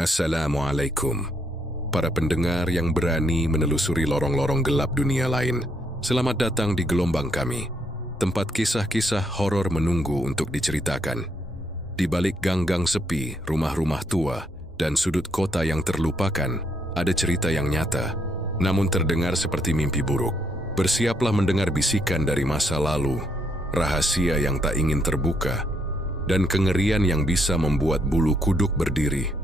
Assalamualaikum. Para pendengar yang berani menelusuri lorong-lorong gelap dunia lain, selamat datang di gelombang kami, tempat kisah-kisah horor menunggu untuk diceritakan. Di balik gang-gang sepi, rumah-rumah tua, dan sudut kota yang terlupakan, ada cerita yang nyata, namun terdengar seperti mimpi buruk. Bersiaplah mendengar bisikan dari masa lalu, rahasia yang tak ingin terbuka, dan kengerian yang bisa membuat bulu kuduk berdiri.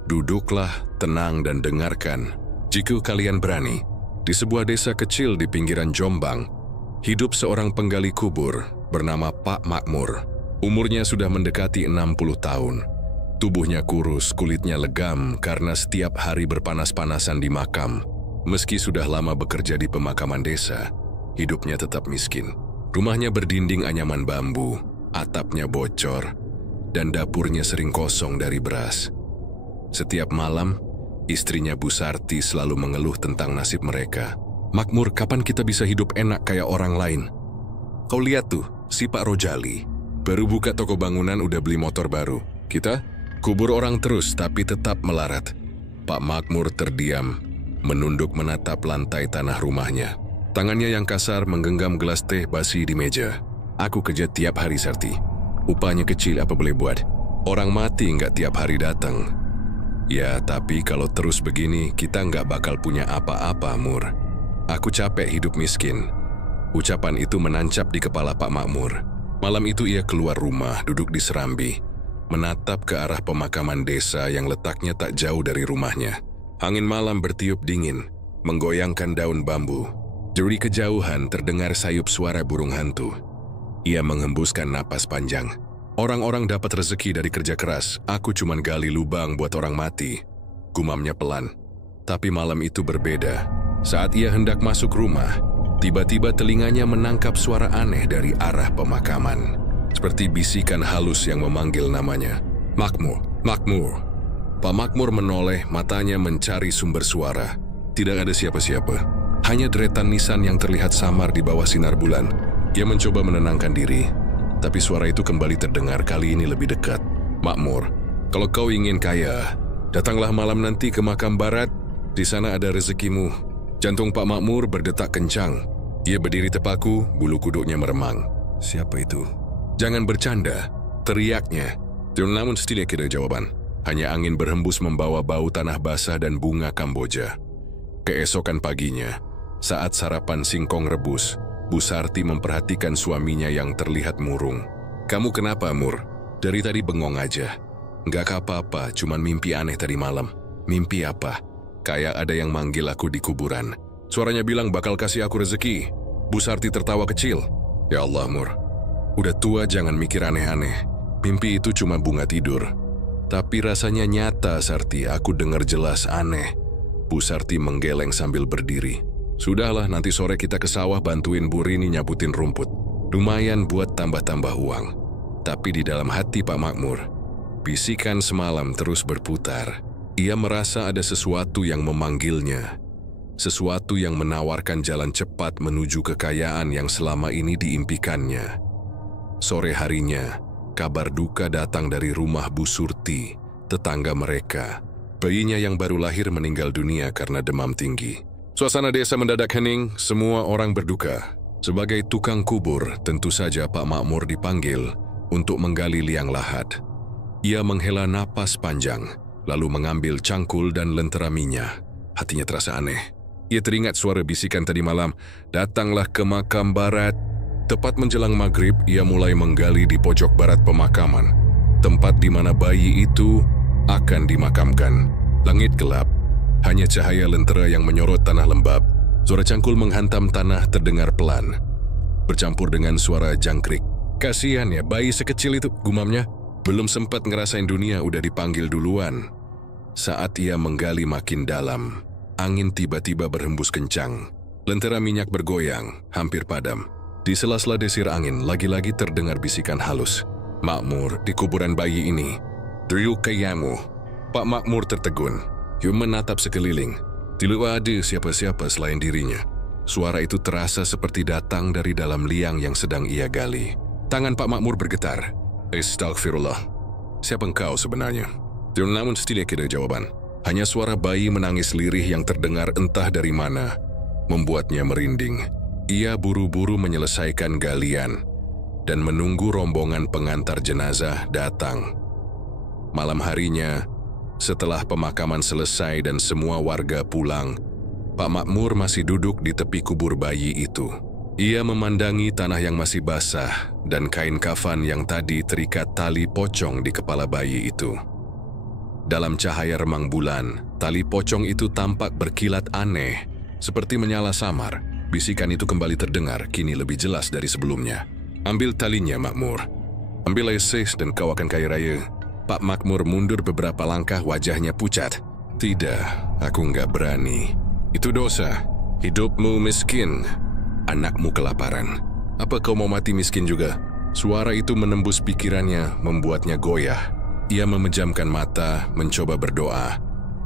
Duduklah, tenang dan dengarkan. Jika kalian berani, di sebuah desa kecil di pinggiran Jombang, hidup seorang penggali kubur bernama Pak Makmur. Umurnya sudah mendekati 60 tahun. Tubuhnya kurus, kulitnya legam karena setiap hari berpanas-panasan di makam. Meski sudah lama bekerja di pemakaman desa, hidupnya tetap miskin. Rumahnya berdinding anyaman bambu, atapnya bocor, dan dapurnya sering kosong dari beras. Setiap malam, istrinya Bu Sarti selalu mengeluh tentang nasib mereka. "Makmur, kapan kita bisa hidup enak kayak orang lain? Kau lihat tuh, si Pak Rojali. Baru buka toko bangunan udah beli motor baru. Kita kubur orang terus tapi tetap melarat." Pak Makmur terdiam, menunduk menatap lantai tanah rumahnya. Tangannya yang kasar menggenggam gelas teh basi di meja. "Aku kerja tiap hari, Sarti. Upahnya kecil, apa boleh buat? Orang mati nggak tiap hari datang." "Ya, tapi kalau terus begini, kita nggak bakal punya apa-apa, Mur. Aku capek hidup miskin." Ucapan itu menancap di kepala Pak Makmur. Malam itu ia keluar rumah, duduk di serambi, menatap ke arah pemakaman desa yang letaknya tak jauh dari rumahnya. Angin malam bertiup dingin, menggoyangkan daun bambu. Dari kejauhan terdengar sayup suara burung hantu. Ia menghembuskan napas panjang. "Orang-orang dapat rezeki dari kerja keras, aku cuman gali lubang buat orang mati," gumamnya pelan. Tapi malam itu berbeda. Saat ia hendak masuk rumah, tiba-tiba telinganya menangkap suara aneh dari arah pemakaman. Seperti bisikan halus yang memanggil namanya. "Makmur, Makmur." Pak Makmur menoleh, matanya mencari sumber suara. Tidak ada siapa-siapa. Hanya deretan nisan yang terlihat samar di bawah sinar bulan. Ia mencoba menenangkan diri, tapi suara itu kembali terdengar, kali ini lebih dekat. "Makmur, kalau kau ingin kaya, datanglah malam nanti ke makam barat. Di sana ada rezekimu." Jantung Pak Makmur berdetak kencang. Ia berdiri terpaku, bulu kuduknya meremang. "Siapa itu?" "Jangan bercanda," teriaknya. Namun tidak kira jawaban. Hanya angin berhembus membawa bau tanah basah dan bunga Kamboja. Keesokan paginya, saat sarapan singkong rebus, Bu Sarti memperhatikan suaminya yang terlihat murung. "Kamu kenapa, Mur? Dari tadi bengong aja." "Nggak apa-apa, cuman mimpi aneh tadi malam." "Mimpi apa?" "Kayak ada yang manggil aku di kuburan. Suaranya bilang bakal kasih aku rezeki." Bu Sarti tertawa kecil. "Ya Allah, Mur. Udah tua jangan mikir aneh-aneh. Mimpi itu cuma bunga tidur." "Tapi rasanya nyata, Sarti. Aku dengar jelas aneh." Bu Sarti menggeleng sambil berdiri. "Sudahlah, nanti sore kita ke sawah bantuin Bu Rini nyabutin rumput. Lumayan buat tambah-tambah uang." Tapi di dalam hati Pak Makmur, bisikan semalam terus berputar. Ia merasa ada sesuatu yang memanggilnya. Sesuatu yang menawarkan jalan cepat menuju kekayaan yang selama ini diimpikannya. Sore harinya, kabar duka datang dari rumah Bu Surti, tetangga mereka. Bayinya yang baru lahir meninggal dunia karena demam tinggi. Suasana desa mendadak hening, semua orang berduka. Sebagai tukang kubur, tentu saja Pak Makmur dipanggil untuk menggali liang lahat. Ia menghela napas panjang, lalu mengambil cangkul dan lentera minyak. Hatinya terasa aneh. Ia teringat suara bisikan tadi malam, "Datanglah ke makam barat." Tepat menjelang maghrib, ia mulai menggali di pojok barat pemakaman, tempat di mana bayi itu akan dimakamkan. Langit gelap, hanya cahaya lentera yang menyorot tanah lembab. Suara cangkul menghantam tanah terdengar pelan, bercampur dengan suara jangkrik. "Kasihan ya, bayi sekecil itu," gumamnya. Belum sempat ngerasain dunia udah dipanggil duluan. Saat ia menggali makin dalam, angin tiba-tiba berhembus kencang. Lentera minyak bergoyang, hampir padam. Di sela-sela desir angin, lagi-lagi terdengar bisikan halus. "Makmur, di kuburan bayi ini, Driu kayamu." Pak Makmur tertegun. Ia menatap sekeliling. Tidak ada siapa-siapa selain dirinya. Suara itu terasa seperti datang dari dalam liang yang sedang ia gali. Tangan Pak Makmur bergetar. "Astagfirullah. Siapa engkau sebenarnya?" Namun tidak ada jawaban. Hanya suara bayi menangis lirih yang terdengar entah dari mana, membuatnya merinding. Ia buru-buru menyelesaikan galian dan menunggu rombongan pengantar jenazah datang. Malam harinya, setelah pemakaman selesai dan semua warga pulang, Pak Makmur masih duduk di tepi kubur bayi itu. Ia memandangi tanah yang masih basah dan kain kafan yang tadi terikat tali pocong di kepala bayi itu. Dalam cahaya remang bulan, tali pocong itu tampak berkilat aneh, seperti menyala samar. Bisikan itu kembali terdengar, kini lebih jelas dari sebelumnya. Ambil talinya, Makmur. Ambil leses dan kau akan kaya raya. Pak Makmur mundur beberapa langkah, wajahnya pucat. Tidak, aku nggak berani. Itu dosa. Hidupmu miskin. Anakmu kelaparan. Apa kau mau mati miskin juga? Suara itu menembus pikirannya, membuatnya goyah. Ia memejamkan mata, mencoba berdoa.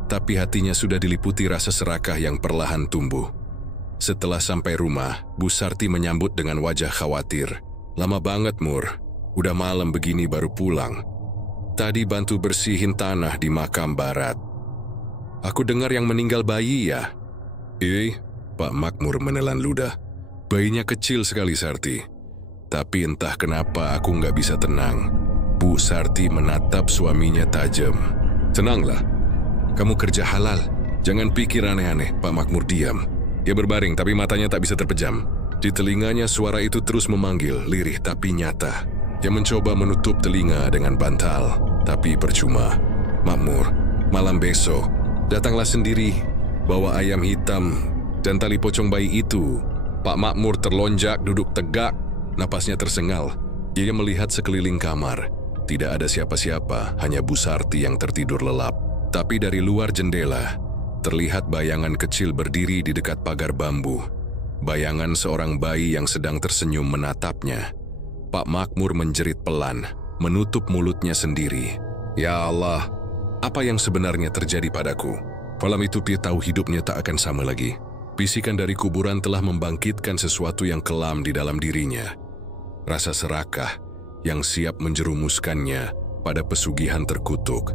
Tapi hatinya sudah diliputi rasa serakah yang perlahan tumbuh. Setelah sampai rumah, Bu Sarti menyambut dengan wajah khawatir. Lama banget, Mur. Udah malam begini baru pulang. Tadi bantu bersihin tanah di makam barat. Aku dengar yang meninggal bayi ya? Pak Makmur menelan ludah. Bayinya kecil sekali, Sarti. Tapi entah kenapa aku nggak bisa tenang. Bu Sarti menatap suaminya tajam. Tenanglah. Kamu kerja halal. Jangan pikir aneh-aneh. Pak Makmur diam. Ia berbaring tapi matanya tak bisa terpejam. Di telinganya suara itu terus memanggil, lirih tapi nyata. Ia mencoba menutup telinga dengan bantal, tapi percuma. Makmur, malam besok, datanglah sendiri, bawa ayam hitam dan tali pocong bayi itu. Pak Makmur terlonjak, duduk tegak, napasnya tersengal. Ia melihat sekeliling kamar. Tidak ada siapa-siapa, hanya Bu Sarti yang tertidur lelap. Tapi dari luar jendela, terlihat bayangan kecil berdiri di dekat pagar bambu. Bayangan seorang bayi yang sedang tersenyum menatapnya. Pak Makmur menjerit pelan, menutup mulutnya sendiri. Ya Allah, apa yang sebenarnya terjadi padaku? Malam itu dia tahu hidupnya tak akan sama lagi. Bisikan dari kuburan telah membangkitkan sesuatu yang kelam di dalam dirinya. Rasa serakah yang siap menjerumuskannya pada pesugihan terkutuk.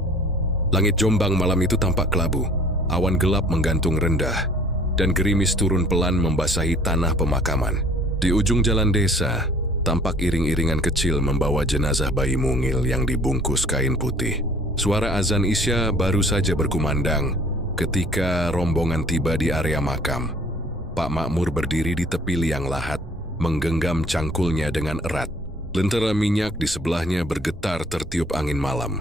Langit Jombang malam itu tampak kelabu. Awan gelap menggantung rendah, dan gerimis turun pelan membasahi tanah pemakaman. Di ujung jalan desa, tampak iring-iringan kecil membawa jenazah bayi mungil yang dibungkus kain putih. Suara azan Isya baru saja berkumandang ketika rombongan tiba di area makam. Pak Makmur berdiri di tepi liang lahat, menggenggam cangkulnya dengan erat. Lentera minyak di sebelahnya bergetar tertiup angin malam,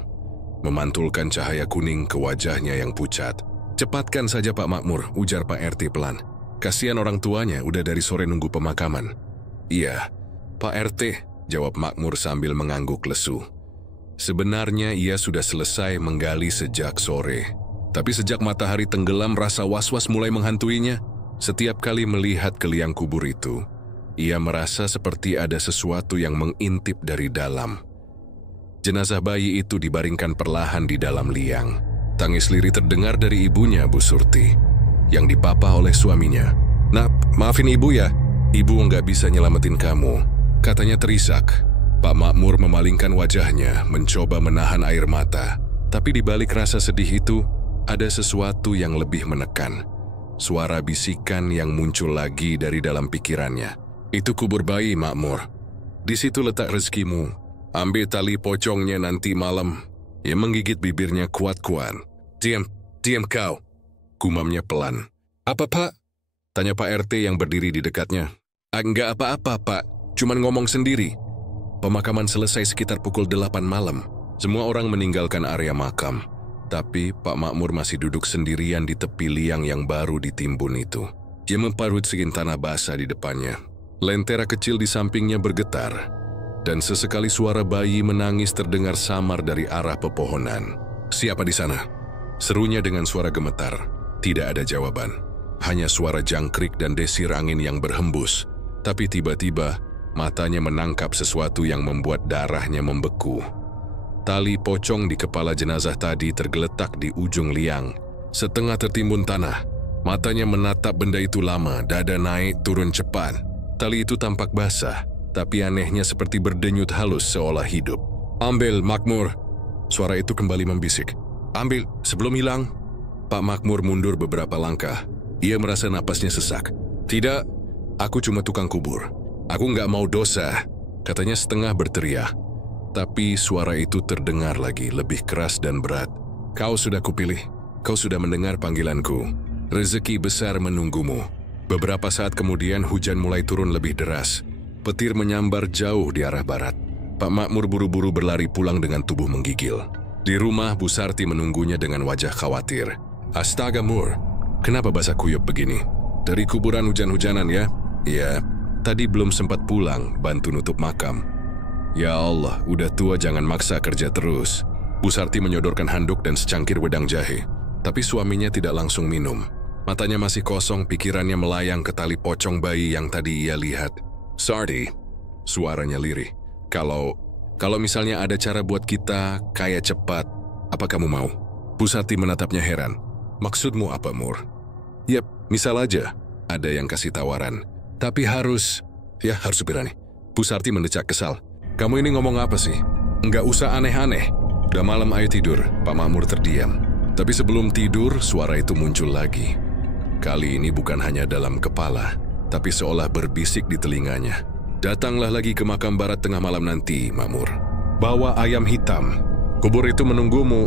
memantulkan cahaya kuning ke wajahnya yang pucat. Cepatkan saja Pak Makmur, ujar Pak RT pelan. Kasihan orang tuanya udah dari sore nunggu pemakaman. Iya, Pak RT, jawab Makmur sambil mengangguk lesu. Sebenarnya ia sudah selesai menggali sejak sore. Tapi sejak matahari tenggelam rasa was-was mulai menghantuinya. Setiap kali melihat ke liang kubur itu, ia merasa seperti ada sesuatu yang mengintip dari dalam. Jenazah bayi itu dibaringkan perlahan di dalam liang. Tangis lirih terdengar dari ibunya, Bu Surti, yang dipapah oleh suaminya. Nak, maafin ibu ya. Ibu nggak bisa nyelamatin kamu, katanya terisak. Pak Makmur memalingkan wajahnya, mencoba menahan air mata. Tapi di balik rasa sedih itu, ada sesuatu yang lebih menekan. Suara bisikan yang muncul lagi dari dalam pikirannya. Itu kubur bayi, Makmur. Di situ letak rezekimu. Ambil tali pocongnya nanti malam. Ia menggigit bibirnya kuat-kuat. Diam kau, gumamnya pelan. Apa, Pak? Tanya Pak RT yang berdiri di dekatnya. Enggak apa-apa, Pak. Cuman ngomong sendiri. Pemakaman selesai sekitar pukul 8 malam. Semua orang meninggalkan area makam. Tapi Pak Makmur masih duduk sendirian di tepi liang yang baru ditimbun itu. Dia memparut segin tanah basah di depannya. Lentera kecil di sampingnya bergetar. Dan sesekali suara bayi menangis terdengar samar dari arah pepohonan. Siapa di sana? Serunya dengan suara gemetar. Tidak ada jawaban. Hanya suara jangkrik dan desir angin yang berhembus. Tapi tiba-tiba, matanya menangkap sesuatu yang membuat darahnya membeku. Tali pocong di kepala jenazah tadi tergeletak di ujung liang. Setengah tertimbun tanah. Matanya menatap benda itu lama, dada naik turun cepat. Tali itu tampak basah, tapi anehnya seperti berdenyut halus seolah hidup. Ambil, Makmur. Suara itu kembali membisik. Ambil, sebelum hilang. Pak Makmur mundur beberapa langkah. Ia merasa napasnya sesak. Tidak, aku cuma tukang kubur. Aku nggak mau dosa, katanya setengah berteriak. Tapi suara itu terdengar lagi, lebih keras dan berat. Kau sudah kupilih, kau sudah mendengar panggilanku. Rezeki besar menunggumu. Beberapa saat kemudian hujan mulai turun lebih deras. Petir menyambar jauh di arah barat. Pak Makmur buru-buru berlari pulang dengan tubuh menggigil. Di rumah, Bu Sarti menunggunya dengan wajah khawatir. Astaga Mur, kenapa basah kuyup begini? Dari kuburan hujan-hujanan ya? Iya, tadi belum sempat pulang, bantu nutup makam. Ya Allah, udah tua jangan maksa kerja terus. Bu Sarti menyodorkan handuk dan secangkir wedang jahe. Tapi suaminya tidak langsung minum. Matanya masih kosong, pikirannya melayang ke tali pocong bayi yang tadi ia lihat. Sarti, suaranya lirih. Kalau misalnya ada cara buat kita kaya cepat, apa kamu mau? Bu Sarti menatapnya heran. Maksudmu apa, Mur? Yap, misal aja. Ada yang kasih tawaran. Tapi harus berani. Bu Sarti mendecak kesal. Kamu ini ngomong apa sih? Enggak usah aneh-aneh. Udah malam, ayo tidur. Pak Makmur terdiam. Tapi sebelum tidur, suara itu muncul lagi. Kali ini bukan hanya dalam kepala, tapi seolah berbisik di telinganya. Datanglah lagi ke makam barat tengah malam nanti, Makmur. Bawa ayam hitam. Kubur itu menunggumu.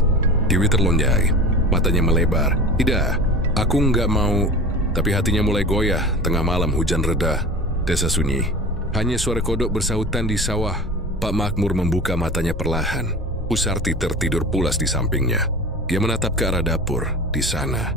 Dewi terlonjai. Matanya melebar. Tidak, aku nggak mau. Tapi hatinya mulai goyah. Tengah malam hujan reda. Desa sunyi. Hanya suara kodok bersahutan di sawah. Pak Makmur membuka matanya perlahan. Bu Sarti tertidur pulas di sampingnya. Dia menatap ke arah dapur. Di sana,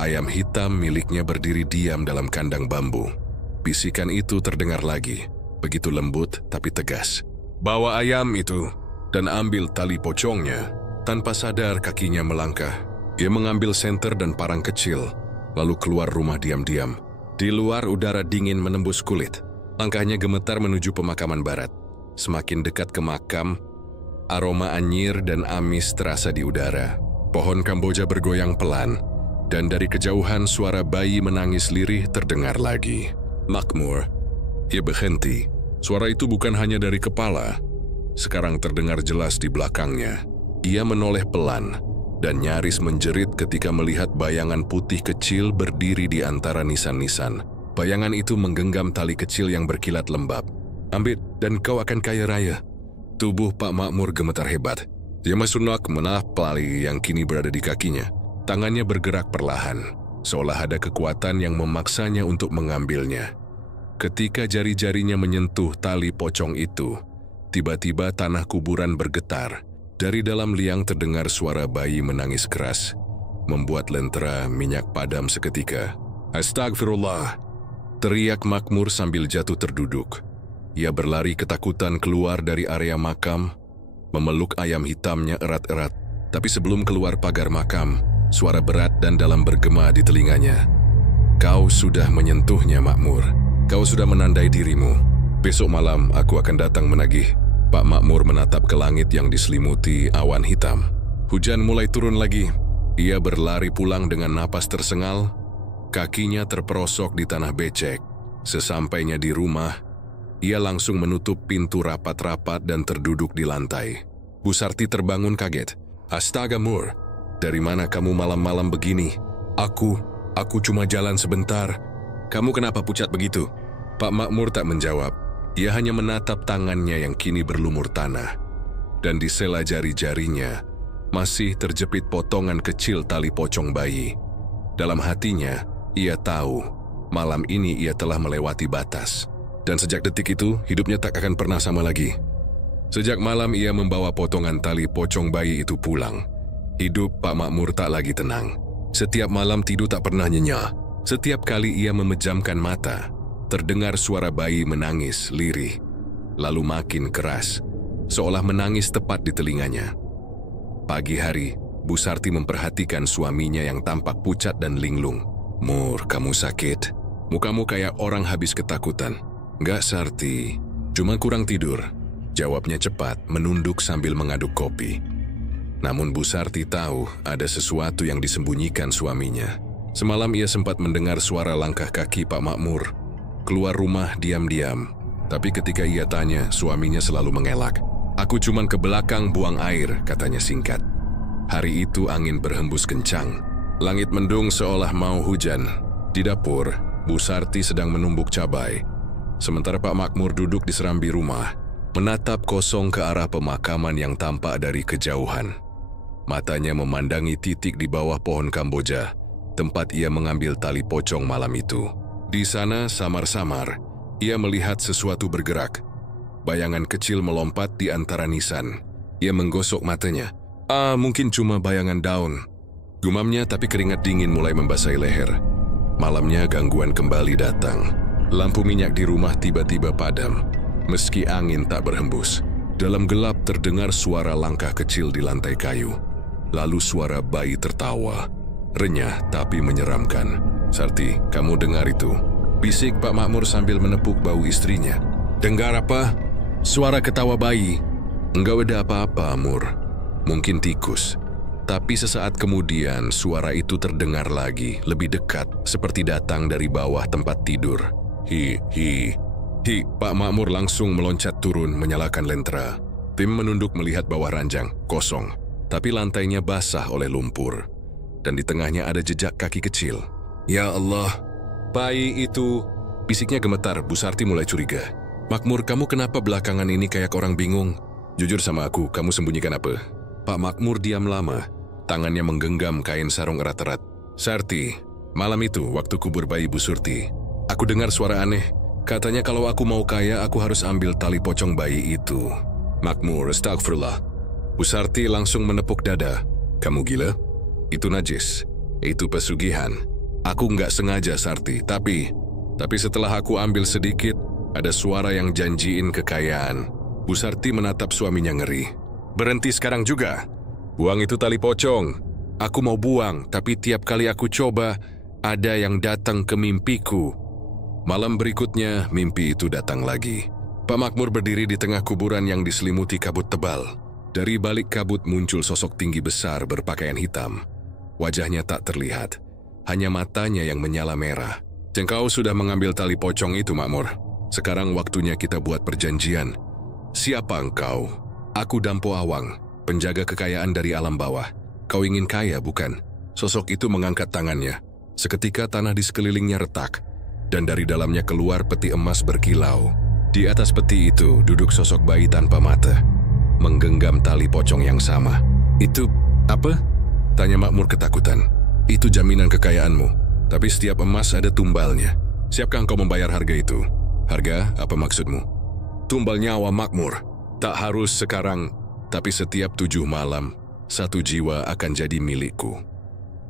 ayam hitam miliknya berdiri diam dalam kandang bambu. Bisikan itu terdengar lagi. Begitu lembut tapi tegas. Bawa ayam itu dan ambil tali pocongnya. Tanpa sadar kakinya melangkah. Dia mengambil senter dan parang kecil, lalu keluar rumah diam-diam. Di luar udara dingin menembus kulit. Langkahnya gemetar menuju pemakaman barat. Semakin dekat ke makam, aroma anyir dan amis terasa di udara. Pohon Kamboja bergoyang pelan, dan dari kejauhan suara bayi menangis lirih terdengar lagi. Makmur, ia berhenti. Suara itu bukan hanya dari kepala, sekarang terdengar jelas di belakangnya. Ia menoleh pelan dan nyaris menjerit ketika melihat bayangan putih kecil berdiri di antara nisan-nisan. Bayangan itu menggenggam tali kecil yang berkilat lembab. Ambil dan kau akan kaya raya. Tubuh Pak Makmur gemetar hebat. Dia mesunak menatap tali yang kini berada di kakinya. Tangannya bergerak perlahan, seolah ada kekuatan yang memaksanya untuk mengambilnya. Ketika jari-jarinya menyentuh tali pocong itu, tiba-tiba tanah kuburan bergetar. Dari dalam liang terdengar suara bayi menangis keras, membuat lentera minyak padam seketika. Astagfirullah, teriak Makmur sambil jatuh terduduk. Ia berlari ketakutan keluar dari area makam, memeluk ayam hitamnya erat-erat. Tapi sebelum keluar pagar makam, suara berat dan dalam bergema di telinganya. Kau sudah menyentuhnya, Makmur. Kau sudah menandai dirimu. Besok malam aku akan datang menagih. Pak Makmur menatap ke langit yang diselimuti awan hitam. Hujan mulai turun lagi. Ia berlari pulang dengan napas tersengal. Kakinya terperosok di tanah becek. Sesampainya di rumah, ia langsung menutup pintu rapat-rapat dan terduduk di lantai. Bu Sarti terbangun kaget. Astaga Mur, dari mana kamu malam-malam begini? Aku cuma jalan sebentar. Kamu kenapa pucat begitu? Pak Makmur tak menjawab. Ia hanya menatap tangannya yang kini berlumur tanah. Dan di sela jari-jarinya masih terjepit potongan kecil tali pocong bayi. Dalam hatinya, ia tahu malam ini ia telah melewati batas. Dan sejak detik itu, hidupnya tak akan pernah sama lagi. Sejak malam ia membawa potongan tali pocong bayi itu pulang. Hidup Pak Makmur tak lagi tenang. Setiap malam tidur tak pernah nyenyak. Setiap kali ia memejamkan mata, terdengar suara bayi menangis lirih, lalu makin keras, seolah menangis tepat di telinganya. Pagi hari, Bu Sarti memperhatikan suaminya yang tampak pucat dan linglung. Mur, kamu sakit? Mukamu kayak orang habis ketakutan. Enggak, Sarti, cuma kurang tidur. Jawabnya cepat, menunduk sambil mengaduk kopi. Namun Bu Sarti tahu ada sesuatu yang disembunyikan suaminya. Semalam ia sempat mendengar suara langkah kaki Pak Makmur keluar rumah diam-diam. Tapi ketika ia tanya, suaminya selalu mengelak. Aku cuman ke belakang buang air, katanya singkat. Hari itu angin berhembus kencang. Langit mendung seolah mau hujan. Di dapur, Bu Sarti sedang menumbuk cabai. Sementara Pak Makmur duduk di serambi rumah, menatap kosong ke arah pemakaman yang tampak dari kejauhan. Matanya memandangi titik di bawah pohon Kamboja, tempat ia mengambil tali pocong malam itu. Di sana samar-samar, ia melihat sesuatu bergerak. Bayangan kecil melompat di antara nisan. Ia menggosok matanya. Mungkin cuma bayangan daun. Gumamnya, tapi keringat dingin mulai membasahi leher. Malamnya gangguan kembali datang. Lampu minyak di rumah tiba-tiba padam, meski angin tak berhembus. Dalam gelap terdengar suara langkah kecil di lantai kayu. Lalu suara bayi tertawa, renyah tapi menyeramkan. Sarti, kamu dengar itu? Bisik Pak Makmur sambil menepuk bahu istrinya. Dengar apa? Suara ketawa bayi. Enggak ada apa-apa, Amur. Mungkin tikus. Tapi sesaat kemudian suara itu terdengar lagi, lebih dekat, seperti datang dari bawah tempat tidur. Hi. Pak Makmur langsung meloncat turun menyalakan lentera. Tim menunduk melihat bawah ranjang, kosong. Tapi lantainya basah oleh lumpur. Dan di tengahnya ada jejak kaki kecil. Ya Allah, bayi itu... Bisiknya gemetar, Bu Sarti mulai curiga. Makmur, kamu kenapa belakangan ini kayak orang bingung? Jujur sama aku, kamu sembunyikan apa? Pak Makmur diam lama. Tangannya menggenggam kain sarung erat-erat. Sarti, malam itu waktu kubur bayi Bu Surti, aku dengar suara aneh. Katanya kalau aku mau kaya, aku harus ambil tali pocong bayi itu. Makmur, astagfirullah. Bu Sarti langsung menepuk dada. Kamu gila? Itu najis. Itu pesugihan. Aku nggak sengaja, Sarti. Tapi setelah aku ambil sedikit, ada suara yang janjiin kekayaan. Bu Sarti menatap suaminya ngeri. Berhenti sekarang juga. Buang itu tali pocong. Aku mau buang, tapi tiap kali aku coba, ada yang datang ke mimpiku. Malam berikutnya, mimpi itu datang lagi. Pak Makmur berdiri di tengah kuburan yang diselimuti kabut tebal. Dari balik kabut muncul sosok tinggi besar berpakaian hitam. Wajahnya tak terlihat, hanya matanya yang menyala merah. Engkau sudah mengambil tali pocong itu, Makmur. Sekarang waktunya kita buat perjanjian. Siapa engkau? Aku Dampo Awang, penjaga kekayaan dari alam bawah. Kau ingin kaya, bukan? Sosok itu mengangkat tangannya. Seketika tanah di sekelilingnya retak, dan dari dalamnya keluar peti emas berkilau. Di atas peti itu duduk sosok bayi tanpa mata, menggenggam tali pocong yang sama. Itu apa? Tanya Makmur ketakutan. Itu jaminan kekayaanmu, tapi setiap emas ada tumbalnya. Siapkah engkau membayar harga itu? Harga? Apa maksudmu? Tumbal nyawa, Makmur. Tak harus sekarang, tapi setiap 7 malam, 1 jiwa akan jadi milikku.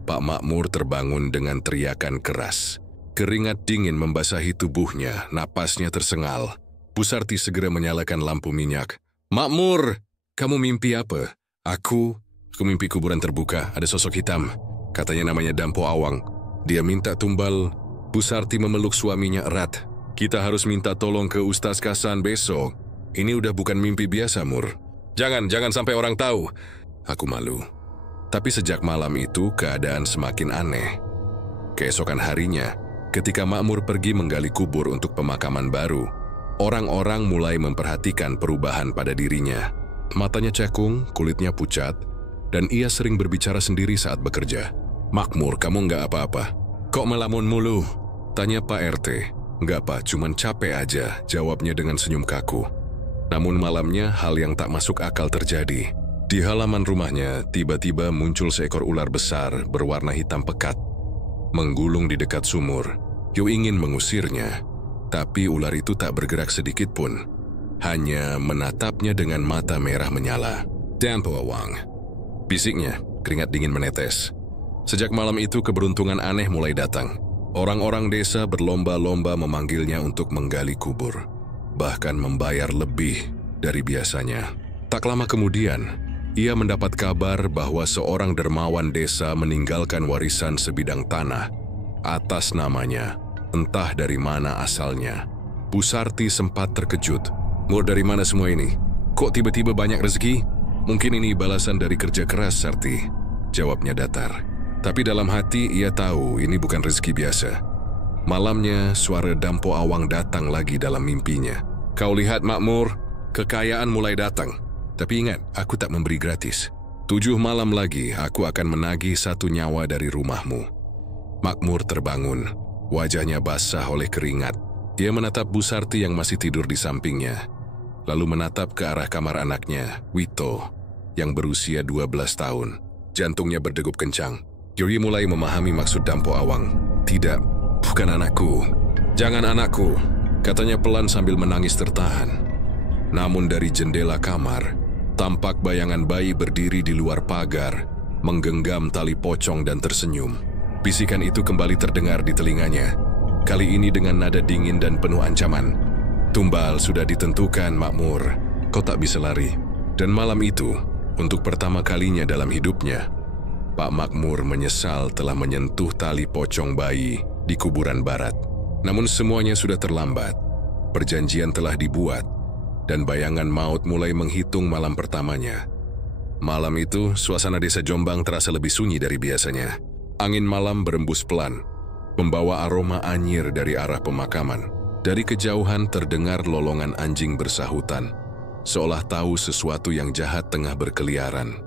Pak Makmur terbangun dengan teriakan keras. Keringat dingin membasahi tubuhnya, napasnya tersengal. Bu Sarti segera menyalakan lampu minyak. Makmur, kamu mimpi apa? Aku mimpi kuburan terbuka, ada sosok hitam. Katanya namanya Dampo Awang. Dia minta tumbal. Bu Sarti memeluk suaminya erat. Kita harus minta tolong ke Ustaz Kasan besok. Ini udah bukan mimpi biasa, Mur. Jangan sampai orang tahu. Aku malu. Tapi sejak malam itu, keadaan semakin aneh. Keesokan harinya, ketika Makmur pergi menggali kubur untuk pemakaman baru, orang-orang mulai memperhatikan perubahan pada dirinya. Matanya cekung, kulitnya pucat, dan ia sering berbicara sendiri saat bekerja. Makmur, kamu nggak apa-apa? Kok melamun mulu? Tanya Pak RT. Nggak apa, cuman capek aja, jawabnya dengan senyum kaku. Namun malamnya hal yang tak masuk akal terjadi. Di halaman rumahnya tiba-tiba muncul seekor ular besar berwarna hitam pekat, menggulung di dekat sumur. Yo ingin mengusirnya, tapi ular itu tak bergerak sedikit pun. Hanya menatapnya dengan mata merah menyala. Dampo Awang, bisiknya, keringat dingin menetes. Sejak malam itu keberuntungan aneh mulai datang. Orang-orang desa berlomba-lomba memanggilnya untuk menggali kubur. Bahkan membayar lebih dari biasanya. Tak lama kemudian, ia mendapat kabar bahwa seorang dermawan desa meninggalkan warisan sebidang tanah atas namanya, entah dari mana asalnya. Bu Sarti sempat terkejut. Mur, dari mana semua ini? Kok tiba-tiba banyak rezeki? Mungkin ini balasan dari kerja keras, Sarti. Jawabnya datar. Tapi dalam hati ia tahu ini bukan rezeki biasa. Malamnya, suara Dampo Awang datang lagi dalam mimpinya. Kau lihat, Makmur, kekayaan mulai datang. Tapi ingat, aku tak memberi gratis. 7 malam lagi aku akan menagih 1 nyawa dari rumahmu. Makmur terbangun, wajahnya basah oleh keringat. Ia menatap Bu Sarti yang masih tidur di sampingnya, lalu menatap ke arah kamar anaknya, Wito, yang berusia 12 tahun. Jantungnya berdegup kencang. Yuri mulai memahami maksud Dampo Awang. Tidak, bukan anakku. Jangan anakku, katanya pelan sambil menangis tertahan. Namun dari jendela kamar, tampak bayangan bayi berdiri di luar pagar, menggenggam tali pocong dan tersenyum. Bisikan itu kembali terdengar di telinganya, kali ini dengan nada dingin dan penuh ancaman. Tumbal sudah ditentukan, Makmur. Kau tak bisa lari. Dan malam itu, untuk pertama kalinya dalam hidupnya, Pak Makmur menyesal telah menyentuh tali pocong bayi di kuburan barat. Namun semuanya sudah terlambat. Perjanjian telah dibuat, dan bayangan maut mulai menghitung malam pertamanya. Malam itu, suasana desa Jombang terasa lebih sunyi dari biasanya. Angin malam berembus pelan, membawa aroma anyir dari arah pemakaman. Dari kejauhan terdengar lolongan anjing bersahutan, seolah tahu sesuatu yang jahat tengah berkeliaran.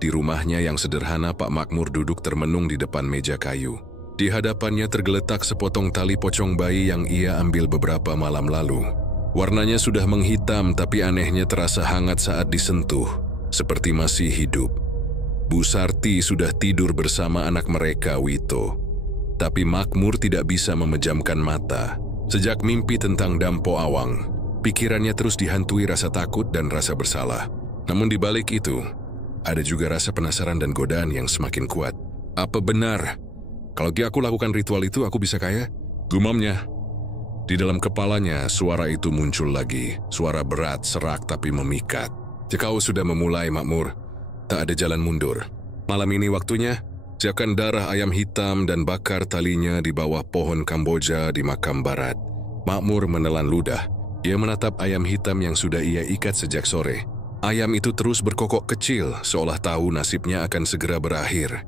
Di rumahnya yang sederhana, Pak Makmur duduk termenung di depan meja kayu. Di hadapannya tergeletak sepotong tali pocong bayi yang ia ambil beberapa malam lalu. Warnanya sudah menghitam, tapi anehnya terasa hangat saat disentuh, seperti masih hidup. Bu Sarti sudah tidur bersama anak mereka, Wito. Tapi Makmur tidak bisa memejamkan mata. Sejak mimpi tentang Dampo Awang, pikirannya terus dihantui rasa takut dan rasa bersalah. Namun di balik itu, ada juga rasa penasaran dan godaan yang semakin kuat. Apa benar? Kalau aku lakukan ritual itu, aku bisa kaya? Gumamnya. Di dalam kepalanya, suara itu muncul lagi. Suara berat, serak, tapi memikat. Jika kau sudah memulai, Makmur, tak ada jalan mundur. Malam ini waktunya, siapkan darah ayam hitam dan bakar talinya di bawah pohon Kamboja di makam barat. Makmur menelan ludah. Ia menatap ayam hitam yang sudah ia ikat sejak sore. Ayam itu terus berkokok kecil, seolah tahu nasibnya akan segera berakhir.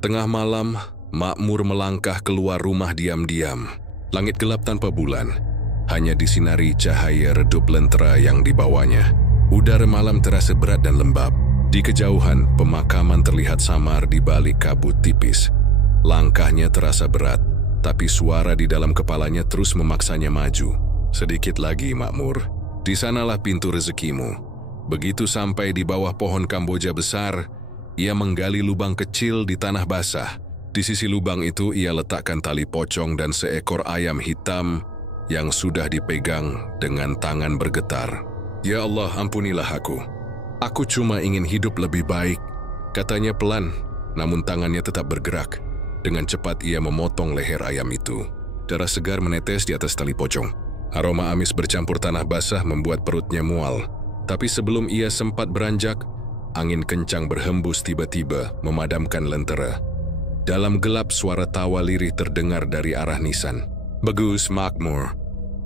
Tengah malam, Makmur melangkah keluar rumah diam-diam. Langit gelap tanpa bulan, hanya disinari cahaya redup lentera yang dibawanya. Udara malam terasa berat dan lembab. Di kejauhan, pemakaman terlihat samar di balik kabut tipis. Langkahnya terasa berat, tapi suara di dalam kepalanya terus memaksanya maju. Sedikit lagi, Makmur. Di sanalah pintu rezekimu. Begitu sampai di bawah pohon Kamboja besar, ia menggali lubang kecil di tanah basah. Di sisi lubang itu ia letakkan tali pocong dan seekor ayam hitam yang sudah dipegang dengan tangan bergetar. Ya Allah, ampunilah aku. Aku cuma ingin hidup lebih baik, katanya pelan, namun tangannya tetap bergerak. Dengan cepat ia memotong leher ayam itu. Darah segar menetes di atas tali pocong. Aroma amis bercampur tanah basah membuat perutnya mual. Tapi sebelum ia sempat beranjak, angin kencang berhembus tiba-tiba memadamkan lentera. Dalam gelap suara tawa lirih terdengar dari arah nisan. Bagus, Makmur.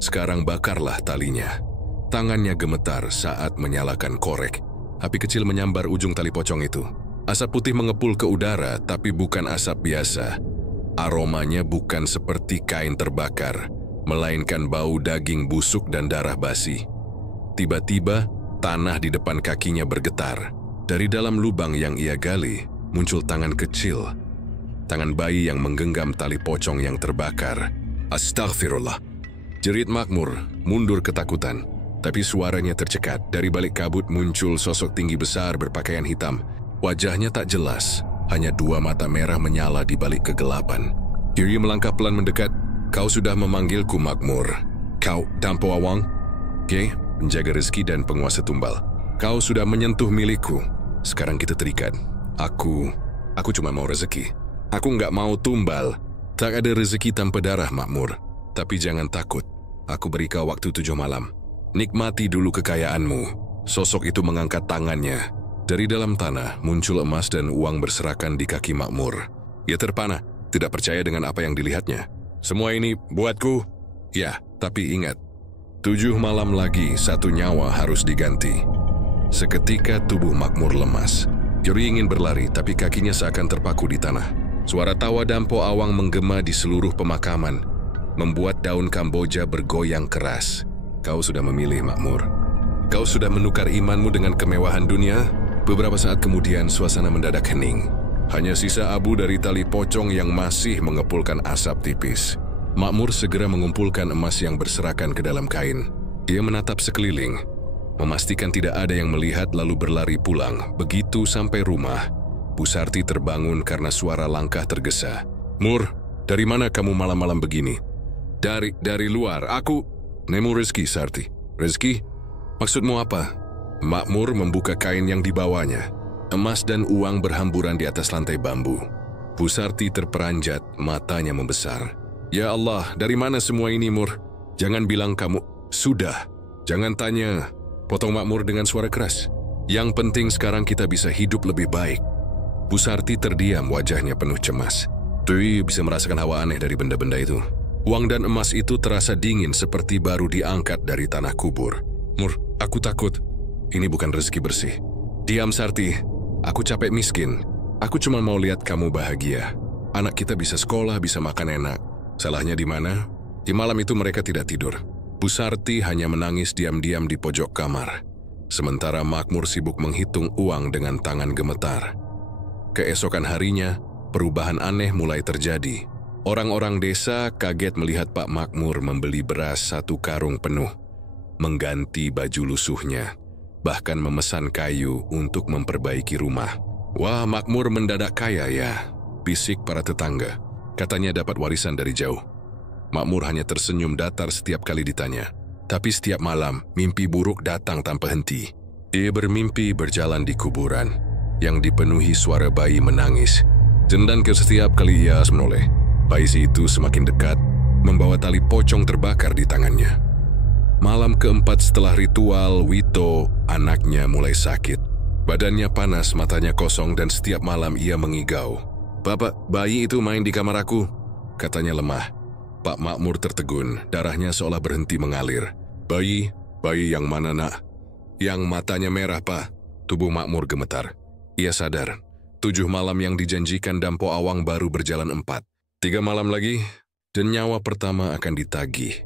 Sekarang bakarlah talinya. Tangannya gemetar saat menyalakan korek. Api kecil menyambar ujung tali pocong itu. Asap putih mengepul ke udara, tapi bukan asap biasa. Aromanya bukan seperti kain terbakar, melainkan bau daging busuk dan darah basi. Tiba-tiba, tanah di depan kakinya bergetar. Dari dalam lubang yang ia gali, muncul tangan kecil. Tangan bayi yang menggenggam tali pocong yang terbakar. Astagfirullah. Jerit Makmur, mundur ketakutan. Tapi suaranya tercekat. Dari balik kabut muncul sosok tinggi besar berpakaian hitam. Wajahnya tak jelas, hanya 2 mata merah menyala di balik kegelapan. Yuri melangkah pelan mendekat. Kau sudah memanggilku, Makmur. Kau, Dampo Awang? Oke, penjaga rezeki dan penguasa tumbal. Kau sudah menyentuh milikku. Sekarang kita terikat. Aku cuma mau rezeki. Aku nggak mau tumbal. Tak ada rezeki tanpa darah, Makmur. Tapi jangan takut. Aku beri kau waktu 7 malam. Nikmati dulu kekayaanmu. Sosok itu mengangkat tangannya. Dari dalam tanah muncul emas dan uang berserakan di kaki Makmur. Ia terpana, tidak percaya dengan apa yang dilihatnya. Semua ini buatku? Ya, tapi ingat. 7 malam lagi 1 nyawa harus diganti. Seketika tubuh Makmur lemas. Yuri ingin berlari, tapi kakinya seakan terpaku di tanah. Suara tawa Dampo Awang menggema di seluruh pemakaman, membuat daun Kamboja bergoyang keras. Kau sudah memilih, Makmur. Kau sudah menukar imanmu dengan kemewahan dunia? Beberapa saat kemudian suasana mendadak hening. Hanya sisa abu dari tali pocong yang masih mengepulkan asap tipis. Makmur segera mengumpulkan emas yang berserakan ke dalam kain. Dia menatap sekeliling, memastikan tidak ada yang melihat lalu berlari pulang. Begitu sampai rumah, Bu Sarti terbangun karena suara langkah tergesa. "Mur, dari mana kamu malam-malam begini?" Dari luar, aku..." "Nemu rezeki, Sarti." "Rezeki? Maksudmu apa?" Makmur membuka kain yang dibawanya. Emas dan uang berhamburan di atas lantai bambu. Bu Sarti terperanjat, matanya membesar. "Ya Allah, dari mana semua ini, Mur? Jangan bilang kamu..." "Sudah, jangan tanya," potong Makmur dengan suara keras. "Yang penting sekarang kita bisa hidup lebih baik." Bu Sarti terdiam, wajahnya penuh cemas. Dwi bisa merasakan hawa aneh dari benda-benda itu. Uang dan emas itu terasa dingin seperti baru diangkat dari tanah kubur. "Mur, aku takut. Ini bukan rezeki bersih." "Diam, Sarti. Aku capek miskin. Aku cuma mau lihat kamu bahagia. Anak kita bisa sekolah, bisa makan enak. Salahnya di mana?" Di malam itu mereka tidak tidur. Bu Sarti hanya menangis diam-diam di pojok kamar. Sementara Makmur sibuk menghitung uang dengan tangan gemetar. Keesokan harinya, perubahan aneh mulai terjadi. Orang-orang desa kaget melihat Pak Makmur membeli beras 1 karung penuh, mengganti baju lusuhnya, bahkan memesan kayu untuk memperbaiki rumah. "Wah, Makmur mendadak kaya ya," bisik para tetangga. Katanya dapat warisan dari jauh. Makmur hanya tersenyum datar setiap kali ditanya. Tapi setiap malam, mimpi buruk datang tanpa henti. Dia bermimpi berjalan di kuburan, yang dipenuhi suara bayi menangis. Dan ke setiap kali ia menoleh, bayi itu semakin dekat, membawa tali pocong terbakar di tangannya. Malam keempat setelah ritual, Wito, anaknya, mulai sakit. Badannya panas, matanya kosong, dan setiap malam ia mengigau. "Bapak, bayi itu main di kamar aku," katanya lemah. Pak Makmur tertegun, darahnya seolah berhenti mengalir. Bayi yang mana, nak?" "Yang matanya merah, Pak." Tubuh Makmur gemetar. Ia sadar, 7 malam yang dijanjikan Dampo Awang baru berjalan 4. 3 malam lagi, dan nyawa pertama akan ditagih.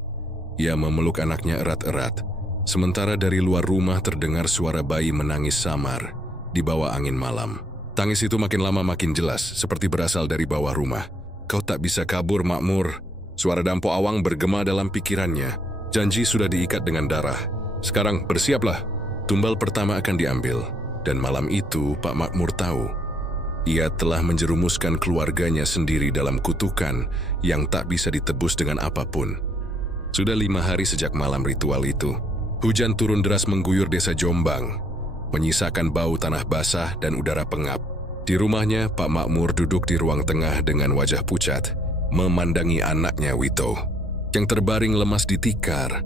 Ia memeluk anaknya erat-erat. Sementara dari luar rumah terdengar suara bayi menangis samar di bawah angin malam. Tangis itu makin lama makin jelas, seperti berasal dari bawah rumah. "Kau tak bisa kabur, Makmur." Suara Dampo Awang bergema dalam pikirannya. Janji sudah diikat dengan darah. "Sekarang bersiaplah. Tumbal pertama akan diambil." Dan malam itu Pak Makmur tahu. Ia telah menjerumuskan keluarganya sendiri dalam kutukan yang tak bisa ditebus dengan apapun. Sudah 5 hari sejak malam ritual itu. Hujan turun deras mengguyur desa Jombang, menyisakan bau tanah basah dan udara pengap. Di rumahnya, Pak Makmur duduk di ruang tengah dengan wajah pucat, memandangi anaknya Wito, yang terbaring lemas di tikar.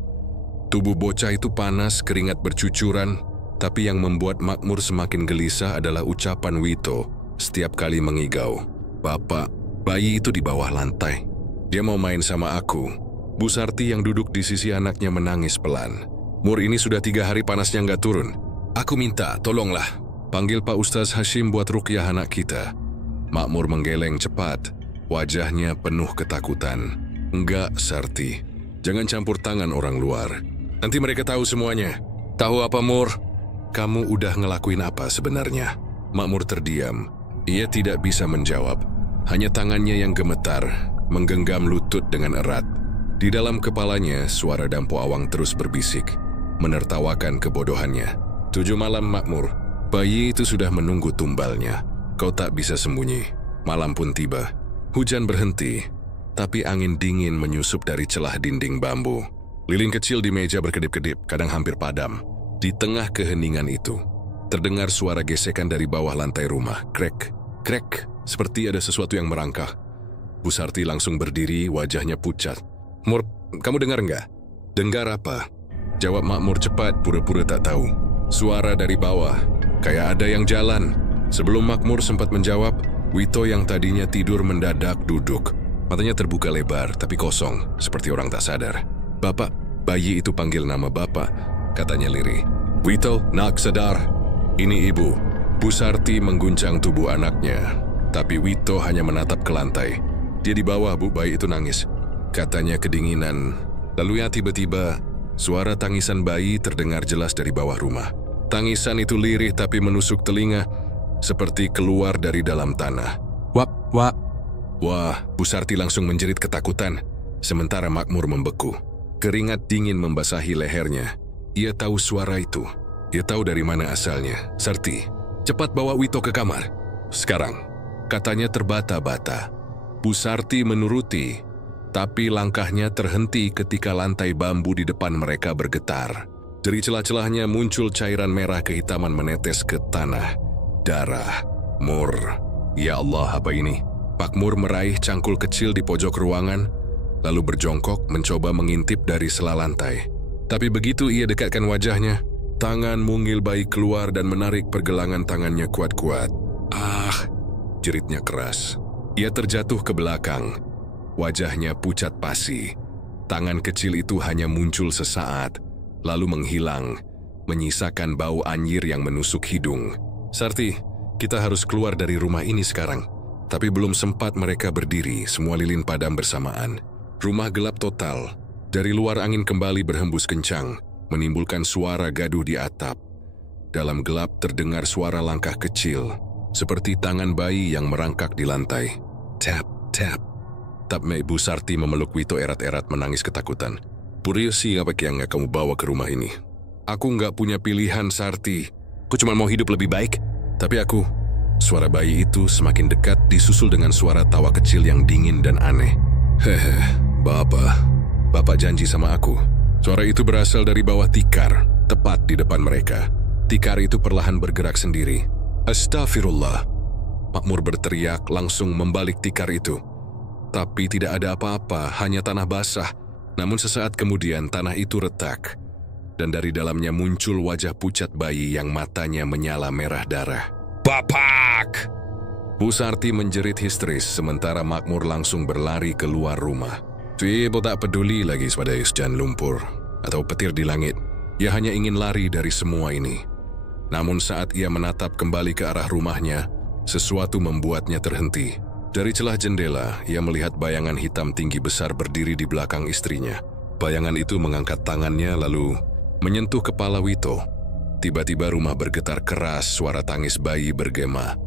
Tubuh bocah itu panas, keringat bercucuran, tapi yang membuat Makmur semakin gelisah adalah ucapan Wito setiap kali mengigau. "Bapak, bayi itu di bawah lantai. Dia mau main sama aku." Bu Sarti yang duduk di sisi anaknya menangis pelan. "Mur, ini sudah 3 hari panasnya nggak turun. Aku minta, tolonglah. Panggil Pak Ustaz Hashim buat ruqyah anak kita." Makmur menggeleng cepat, wajahnya penuh ketakutan. "Enggak, Sarti. Jangan campur tangan orang luar. Nanti mereka tahu semuanya." "Tahu apa, Mur? Kamu udah ngelakuin apa sebenarnya?" Makmur terdiam. Ia tidak bisa menjawab. Hanya tangannya yang gemetar, menggenggam lutut dengan erat. Di dalam kepalanya, suara Dampo Awang terus berbisik, menertawakan kebodohannya. 7 malam, Makmur. Bayi itu sudah menunggu tumbalnya. Kau tak bisa sembunyi. Malam pun tiba. Hujan berhenti, tapi angin dingin menyusup dari celah dinding bambu. Lilin kecil di meja berkedip-kedip, kadang hampir padam. Di tengah keheningan itu, terdengar suara gesekan dari bawah lantai rumah. Krek, krek, seperti ada sesuatu yang merangkak. Bu Sarti langsung berdiri, wajahnya pucat. "Mur, kamu dengar nggak?" "Dengar apa?" Jawab Makmur cepat, pura-pura tak tahu. "Suara dari bawah, kayak ada yang jalan." Sebelum Makmur sempat menjawab, Wito yang tadinya tidur mendadak duduk. Matanya terbuka lebar, tapi kosong, seperti orang tak sadar. "Bapak, bayi itu panggil nama Bapak," katanya lirih. "Wito, nak sadar. Ini ibu." Bu Sarti mengguncang tubuh anaknya, tapi Wito hanya menatap ke lantai. "Dia di bawah, Bu, bayi itu nangis," katanya kedinginan. Lalu ya tiba-tiba, suara tangisan bayi terdengar jelas dari bawah rumah. Tangisan itu lirih tapi menusuk telinga, seperti keluar dari dalam tanah. Wah, Wah, Bu Sarti langsung menjerit ketakutan, sementara Makmur membeku. Keringat dingin membasahi lehernya. Ia tahu suara itu. Ia tahu dari mana asalnya. Sarti, cepat bawa Wito ke kamar. Sekarang, katanya terbata-bata. Bu Sarti menuruti, tapi langkahnya terhenti ketika lantai bambu di depan mereka bergetar. Dari celah-celahnya muncul cairan merah kehitaman menetes ke tanah. Darah. Mur. Ya Allah, apa ini? Makmur meraih cangkul kecil di pojok ruangan, lalu berjongkok mencoba mengintip dari sela lantai. Tapi begitu ia dekatkan wajahnya, tangan mungil bayi keluar dan menarik pergelangan tangannya kuat-kuat. Ah, jeritnya keras. Ia terjatuh ke belakang. Wajahnya pucat pasi. Tangan kecil itu hanya muncul sesaat, lalu menghilang, menyisakan bau anyir yang menusuk hidung. Sarti, kita harus keluar dari rumah ini sekarang. Tapi belum sempat mereka berdiri, semua lilin padam bersamaan. Rumah gelap total. Dari luar angin kembali berhembus kencang, menimbulkan suara gaduh di atap. Dalam gelap terdengar suara langkah kecil, seperti tangan bayi yang merangkak di lantai. Tap, tap. Tapnya Ibu Sarti memeluk Wito erat-erat menangis ketakutan. Puriusi apa yang kamu bawa ke rumah ini? Aku nggak punya pilihan, Sarti. Aku cuma mau hidup lebih baik. Tapi aku... Suara bayi itu semakin dekat disusul dengan suara tawa kecil yang dingin dan aneh. Hehe, Bapak janji sama aku. Suara itu berasal dari bawah tikar, tepat di depan mereka. Tikar itu perlahan bergerak sendiri. Astagfirullah. Makmur berteriak langsung membalik tikar itu. Tapi tidak ada apa-apa, hanya tanah basah. Namun sesaat kemudian tanah itu retak. Dan dari dalamnya muncul wajah pucat bayi yang matanya menyala merah darah. Bapak! Bu Sarti menjerit histeris sementara Makmur langsung berlari keluar rumah. Ibu tak peduli lagi pada hujan lumpur atau petir di langit. Ia hanya ingin lari dari semua ini. Namun saat ia menatap kembali ke arah rumahnya, sesuatu membuatnya terhenti. Dari celah jendela, ia melihat bayangan hitam tinggi besar berdiri di belakang istrinya. Bayangan itu mengangkat tangannya lalu menyentuh kepala Wito. Tiba-tiba rumah bergetar keras, suara tangis bayi bergema.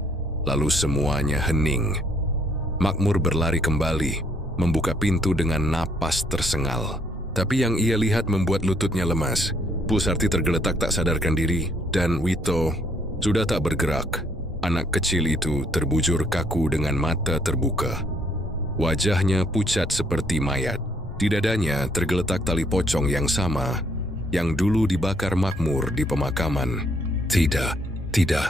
Lalu semuanya hening. Makmur berlari kembali, membuka pintu dengan napas tersengal. Tapi yang ia lihat membuat lututnya lemas. Bu Sarti tergeletak tak sadarkan diri, dan Wito sudah tak bergerak. Anak kecil itu terbujur kaku dengan mata terbuka. Wajahnya pucat seperti mayat. Di dadanya tergeletak tali pocong yang sama yang dulu dibakar Makmur di pemakaman. Tidak.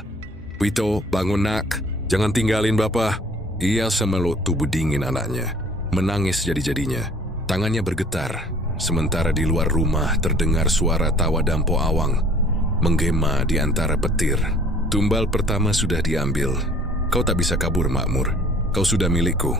Wito, bangun nak. Jangan tinggalin Bapak. Ia semeluk tubuh dingin anaknya. Menangis jadi-jadinya. Tangannya bergetar. Sementara di luar rumah terdengar suara tawa Dampo Awang menggema di antara petir. Tumbal pertama sudah diambil. Kau tak bisa kabur, Makmur. Kau sudah milikku.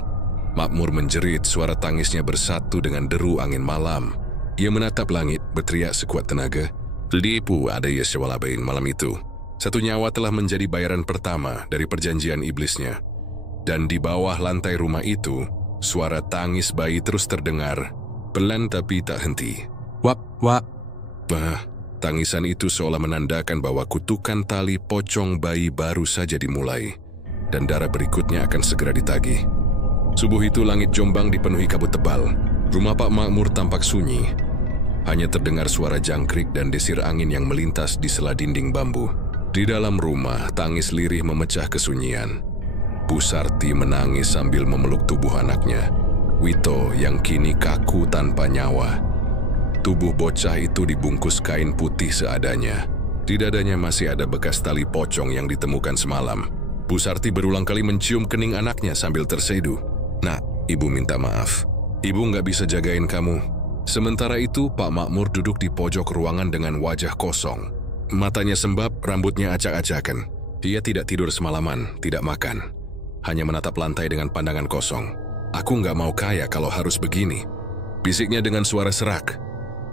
Makmur menjerit, suara tangisnya bersatu dengan deru angin malam. Ia menatap langit, berteriak sekuat tenaga. Lipu ada Yeswalabain malam itu. Satu nyawa telah menjadi bayaran pertama dari perjanjian iblisnya. Dan di bawah lantai rumah itu, suara tangis bayi terus terdengar. Pelan tapi tak henti. Wah. Tangisan itu seolah menandakan bahwa kutukan tali pocong bayi baru saja dimulai. Dan darah berikutnya akan segera ditagih. Subuh itu langit Jombang dipenuhi kabut tebal. Rumah Pak Makmur tampak sunyi. Hanya terdengar suara jangkrik dan desir angin yang melintas di sela dinding bambu. Di dalam rumah, tangis lirih memecah kesunyian. Bu Sarti menangis sambil memeluk tubuh anaknya. Wito yang kini kaku tanpa nyawa. Tubuh bocah itu dibungkus kain putih seadanya. Di dadanya masih ada bekas tali pocong yang ditemukan semalam. Bu Sarti berulang kali mencium kening anaknya sambil terseduh. Nak, ibu minta maaf. Ibu nggak bisa jagain kamu. Sementara itu, Pak Makmur duduk di pojok ruangan dengan wajah kosong. Matanya sembab, rambutnya acak-acakan. Dia tidak tidur semalaman, tidak makan. Hanya menatap lantai dengan pandangan kosong. Aku nggak mau kaya kalau harus begini. Bisiknya dengan suara serak.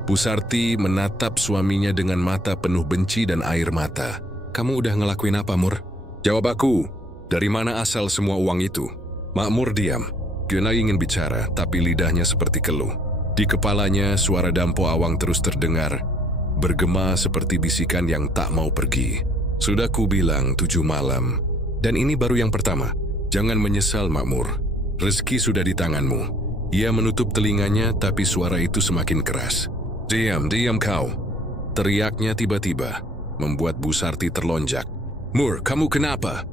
Bu Sarti menatap suaminya dengan mata penuh benci dan air mata. Kamu udah ngelakuin apa, Mur? Jawab aku. Dari mana asal semua uang itu? Makmur diam. Dia ingin bicara, tapi lidahnya seperti keluh. Di kepalanya suara Dampo Awang terus terdengar. bergema seperti bisikan yang tak mau pergi. Sudah kubilang 7 malam, dan ini baru yang pertama. Jangan menyesal, Makmur. Rezeki sudah di tanganmu. Ia menutup telinganya, tapi suara itu semakin keras. Diam kau. Teriaknya tiba-tiba, membuat Bu Sarti terlonjak. Mur, kamu kenapa?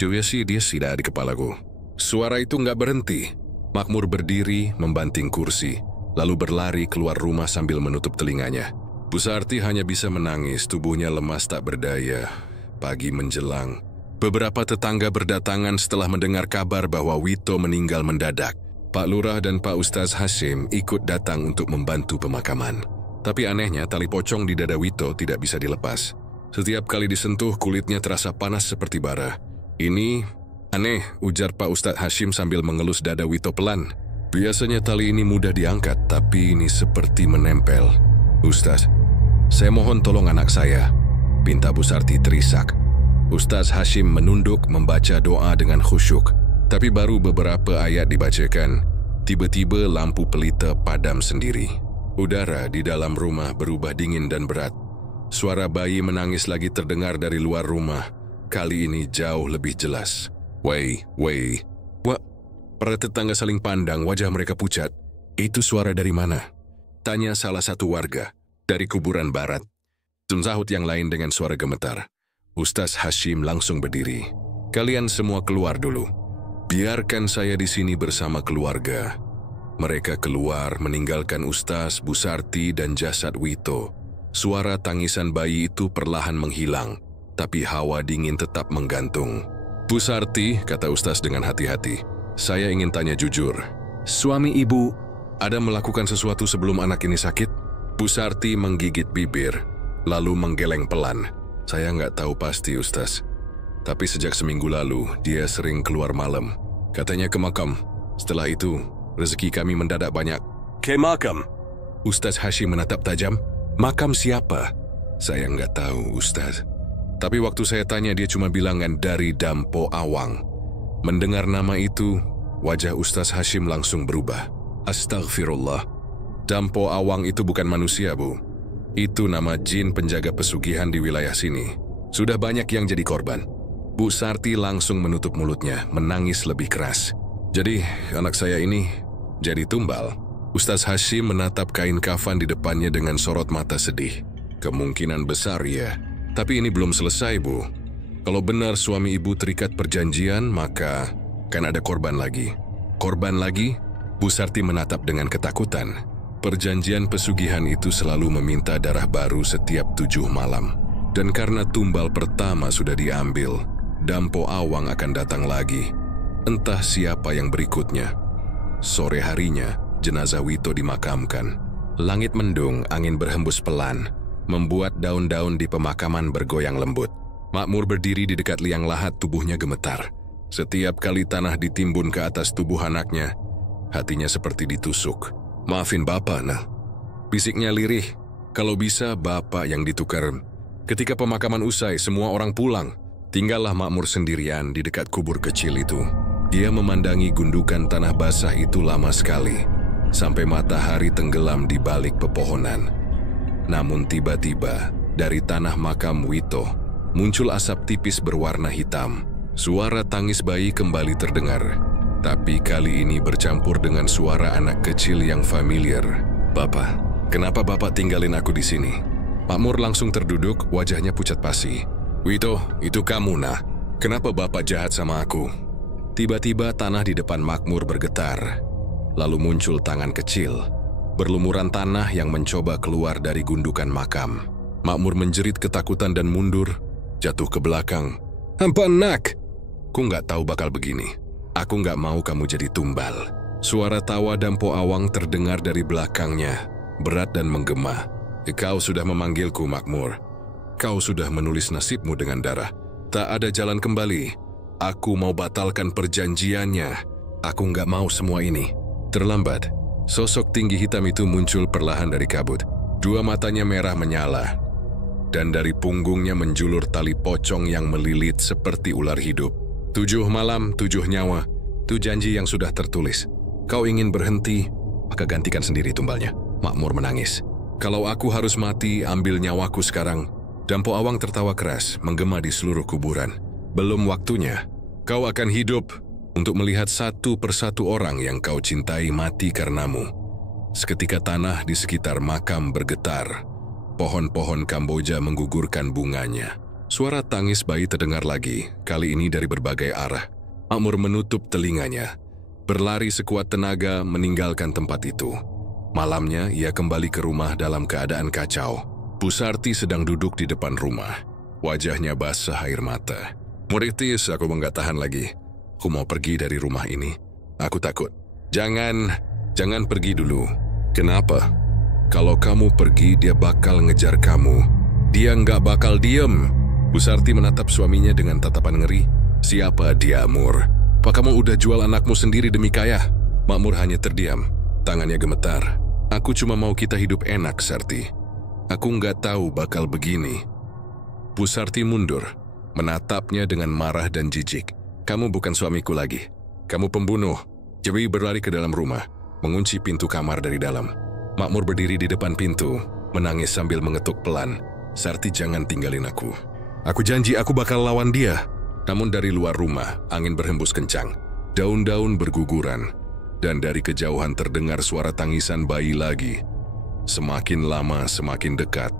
Dia tidak di kepalaku. Suara itu nggak berhenti. Makmur berdiri, membanting kursi, lalu berlari keluar rumah sambil menutup telinganya. Bu Sarti hanya bisa menangis, tubuhnya lemas tak berdaya. Pagi menjelang, beberapa tetangga berdatangan setelah mendengar kabar bahwa Wito meninggal mendadak. Pak Lurah dan Pak Ustaz Hashim ikut datang untuk membantu pemakaman. Tapi anehnya, tali pocong di dada Wito tidak bisa dilepas. Setiap kali disentuh, kulitnya terasa panas seperti bara. Ini aneh, ujar Pak Ustaz Hashim sambil mengelus dada Wito pelan. Biasanya tali ini mudah diangkat, tapi ini seperti menempel. Ustaz, saya mohon tolong anak saya, pinta Bu Sarti terisak. Ustaz Hashim menunduk membaca doa dengan khusyuk. Tapi baru beberapa ayat dibacakan, tiba-tiba lampu pelita padam sendiri. Udara di dalam rumah berubah dingin dan berat. Suara bayi menangis lagi terdengar dari luar rumah. Kali ini jauh lebih jelas. Wei. Wah, para tetangga saling pandang, wajah mereka pucat. Itu suara dari mana? Tanya salah satu warga. Dari kuburan barat. Sahut yang lain dengan suara gemetar. Ustaz Hashim langsung berdiri. Kalian semua keluar dulu. Biarkan saya di sini bersama keluarga. Mereka keluar meninggalkan Ustaz, Bu Sarti, dan jasad Wito. Suara tangisan bayi itu perlahan menghilang, tapi hawa dingin tetap menggantung. Bu Sarti, kata Ustaz dengan hati-hati, saya ingin tanya jujur. Suami ibu ada melakukan sesuatu sebelum anak ini sakit? Bu Sarti menggigit bibir, lalu menggeleng pelan. Saya nggak tahu pasti, Ustaz. Tapi sejak seminggu lalu, dia sering keluar malam. Katanya ke makam. Setelah itu, rezeki kami mendadak banyak. Ke makam? Ustaz Hashim menatap tajam. Makam siapa? Saya nggak tahu, Ustaz. Tapi waktu saya tanya, dia cuma bilangan dari Dampo Awang. Mendengar nama itu, wajah Ustaz Hashim langsung berubah. Astagfirullah. Dampo Awang itu bukan manusia, Bu. Itu nama jin penjaga pesugihan di wilayah sini. Sudah banyak yang jadi korban. Bu Sarti langsung menutup mulutnya, menangis lebih keras. Jadi, anak saya ini jadi tumbal. Ustaz Hashim menatap kain kafan di depannya dengan sorot mata sedih. Kemungkinan besar ya, tapi ini belum selesai, Bu. Kalau benar suami ibu terikat perjanjian, maka kan ada korban lagi. Korban lagi? Bu Sarti menatap dengan ketakutan. Perjanjian pesugihan itu selalu meminta darah baru setiap 7 malam. Dan karena tumbal pertama sudah diambil, Dampo Awang akan datang lagi. Entah siapa yang berikutnya. Sore harinya, jenazah Wito dimakamkan. Langit mendung, angin berhembus pelan, membuat daun-daun di pemakaman bergoyang lembut. Makmur berdiri di dekat liang lahat, tubuhnya gemetar. Setiap kali tanah ditimbun ke atas tubuh anaknya, hatinya seperti ditusuk. Maafin Bapak, nah. Bisiknya lirih. Kalau bisa, Bapak yang ditukar. Ketika pemakaman usai, semua orang pulang. Tinggallah Makmur sendirian di dekat kubur kecil itu. Dia memandangi gundukan tanah basah itu lama sekali, sampai matahari tenggelam di balik pepohonan. Namun tiba-tiba, dari tanah makam Wito, muncul asap tipis berwarna hitam. Suara tangis bayi kembali terdengar, tapi kali ini bercampur dengan suara anak kecil yang familiar. Bapak, kenapa Bapak tinggalin aku di sini? Makmur langsung terduduk, wajahnya pucat pasi. Wito, itu kamu, nah. Kenapa Bapak jahat sama aku? Tiba-tiba tanah di depan Makmur bergetar. Lalu muncul tangan kecil, berlumuran tanah yang mencoba keluar dari gundukan makam. Makmur menjerit ketakutan dan mundur, jatuh ke belakang. Ampun, nak! Ku nggak tahu bakal begini. Aku nggak mau kamu jadi tumbal. Suara tawa Dampo Awang terdengar dari belakangnya, berat dan menggema. Kau sudah memanggilku, Makmur. Kau sudah menulis nasibmu dengan darah. Tak ada jalan kembali. Aku mau batalkan perjanjiannya. Aku nggak mau semua ini. Terlambat. Sosok tinggi hitam itu muncul perlahan dari kabut. Dua matanya merah menyala. Dan dari punggungnya menjulur tali pocong yang melilit seperti ular hidup. 7 malam, 7 nyawa. Itu janji yang sudah tertulis. Kau ingin berhenti, maka gantikan sendiri tumbalnya. Makmur menangis. Kalau aku harus mati, ambil nyawaku sekarang. Dampo Awang tertawa keras, menggema di seluruh kuburan. Belum waktunya. Kau akan hidup untuk melihat satu persatu orang yang kau cintai mati karenamu. Seketika tanah di sekitar makam bergetar. Pohon-pohon Kamboja menggugurkan bunganya. Suara tangis bayi terdengar lagi, kali ini dari berbagai arah. Makmur menutup telinganya. Berlari sekuat tenaga meninggalkan tempat itu. Malamnya ia kembali ke rumah dalam keadaan kacau. Bu Sarti sedang duduk di depan rumah. Wajahnya basah air mata. Muritis, aku nggak tahan lagi. Aku mau pergi dari rumah ini. Aku takut. Jangan pergi dulu. Kenapa? Kalau kamu pergi, dia bakal ngejar kamu. Dia nggak bakal diem. Bu Sarti menatap suaminya dengan tatapan ngeri. Siapa dia, Mur? Apa kamu udah jual anakmu sendiri demi kaya? Makmur hanya terdiam. Tangannya gemetar. Aku cuma mau kita hidup enak, Sarti. Aku nggak tahu bakal begini. Bu Sarti mundur, menatapnya dengan marah dan jijik. Kamu bukan suamiku lagi. Kamu pembunuh. Dewi berlari ke dalam rumah, mengunci pintu kamar dari dalam. Makmur berdiri di depan pintu, menangis sambil mengetuk pelan. Sarti, jangan tinggalin aku. Aku janji aku bakal lawan dia. Namun dari luar rumah, angin berhembus kencang. Daun-daun berguguran. Dan dari kejauhan terdengar suara tangisan bayi lagi. Semakin lama semakin dekat.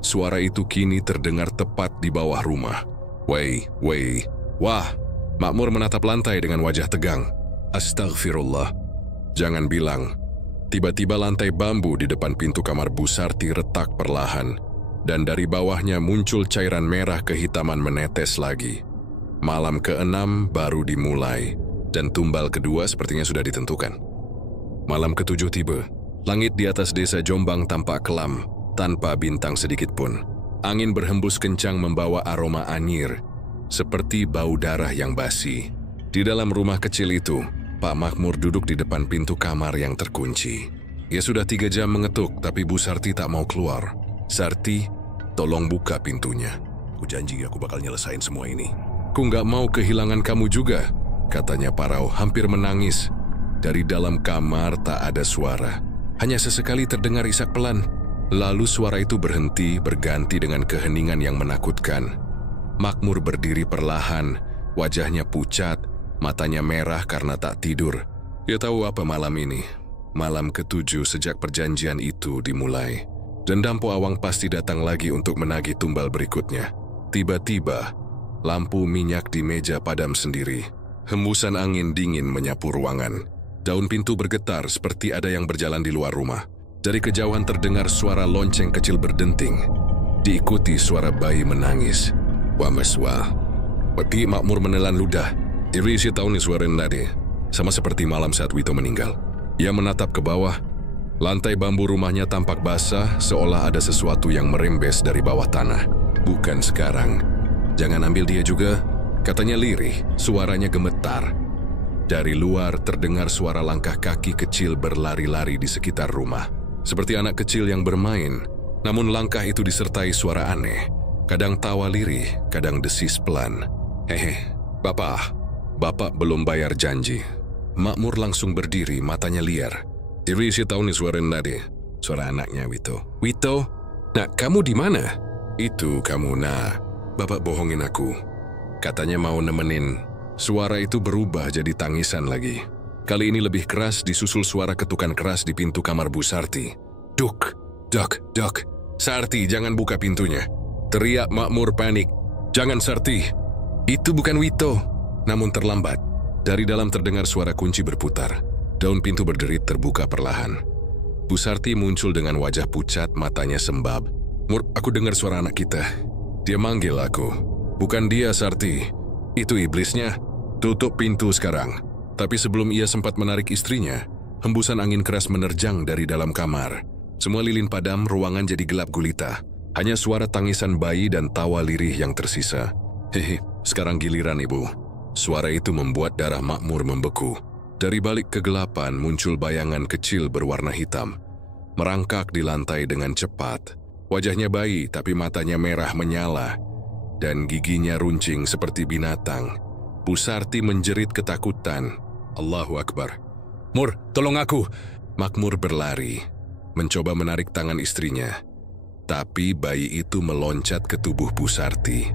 Suara itu kini terdengar tepat di bawah rumah. Wei. Wah, Makmur menatap lantai dengan wajah tegang. Astagfirullah. Jangan bilang. Tiba-tiba lantai bambu di depan pintu kamar Bu Sarti retak perlahan. Dan dari bawahnya muncul cairan merah kehitaman menetes lagi. Malam ke-6 baru dimulai. Dan tumbal kedua sepertinya sudah ditentukan. Malam ke-7 tiba. Langit di atas desa Jombang tampak kelam, tanpa bintang sedikit pun. Angin berhembus kencang membawa aroma anyir, seperti bau darah yang basi. Di dalam rumah kecil itu, Pak Makmur duduk di depan pintu kamar yang terkunci. Ia sudah 3 jam mengetuk, tapi Bu Sarti tak mau keluar. Sarti, tolong buka pintunya. Aku janji aku bakal nyelesain semua ini. Ku nggak mau kehilangan kamu juga, katanya Parau hampir menangis. Dari dalam kamar tak ada suara. Hanya sesekali terdengar isak pelan. Lalu suara itu berhenti berganti dengan keheningan yang menakutkan. Makmur berdiri perlahan, wajahnya pucat, matanya merah karena tak tidur. Dia tahu apa malam ini. Malam ke-7 sejak perjanjian itu dimulai. Dan Dampo Awang pasti datang lagi untuk menagih tumbal berikutnya. Tiba-tiba, lampu minyak di meja padam sendiri. Hembusan angin dingin menyapu ruangan. Daun pintu bergetar seperti ada yang berjalan di luar rumah. Dari kejauhan terdengar suara lonceng kecil berdenting. Diikuti suara bayi menangis. Wah meswah. Peti Makmur menelan ludah. Iri si tahu nih suara tadi. Sama seperti malam saat Wito meninggal. Ia menatap ke bawah. Lantai bambu rumahnya tampak basah, seolah ada sesuatu yang merembes dari bawah tanah. Bukan sekarang. Jangan ambil dia juga, katanya lirih. Suaranya gemetar. Dari luar terdengar suara langkah kaki kecil berlari-lari di sekitar rumah. Seperti anak kecil yang bermain. Namun langkah itu disertai suara aneh. Kadang tawa lirih, kadang desis pelan. Hehe, Bapak belum bayar janji. Makmur langsung berdiri, matanya liar. Iri si tahu nih suara tadi. Suara anaknya Wito. Wito? Nak, kamu di mana? Itu kamu, nah. Bapak bohongin aku. Katanya mau nemenin. Suara itu berubah jadi tangisan lagi. Kali ini lebih keras disusul suara ketukan keras di pintu kamar Bu Sarti. Duk. Sarti, jangan buka pintunya. Teriak Makmur panik. Jangan Sarti. Itu bukan Wito. Namun terlambat. Dari dalam terdengar suara kunci berputar. Daun pintu berderit terbuka perlahan. Bu Sarti muncul dengan wajah pucat, matanya sembab. Mur, aku dengar suara anak kita. Dia manggil aku. Bukan dia, Sarti. Itu iblisnya. Tutup pintu sekarang. Tapi sebelum ia sempat menarik istrinya, hembusan angin keras menerjang dari dalam kamar. Semua lilin padam, ruangan jadi gelap gulita. Hanya suara tangisan bayi dan tawa lirih yang tersisa. Hehe, sekarang giliran ibu. Suara itu membuat darah Makmur membeku. Dari balik kegelapan muncul bayangan kecil berwarna hitam. Merangkak di lantai dengan cepat. Wajahnya bayi tapi matanya merah menyala. Dan giginya runcing seperti binatang. Bu Sarti menjerit ketakutan. Allahu Akbar. Mur, tolong aku. Makmur berlari. mencoba menarik tangan istrinya. Tapi bayi itu meloncat ke tubuh Bu Sarti,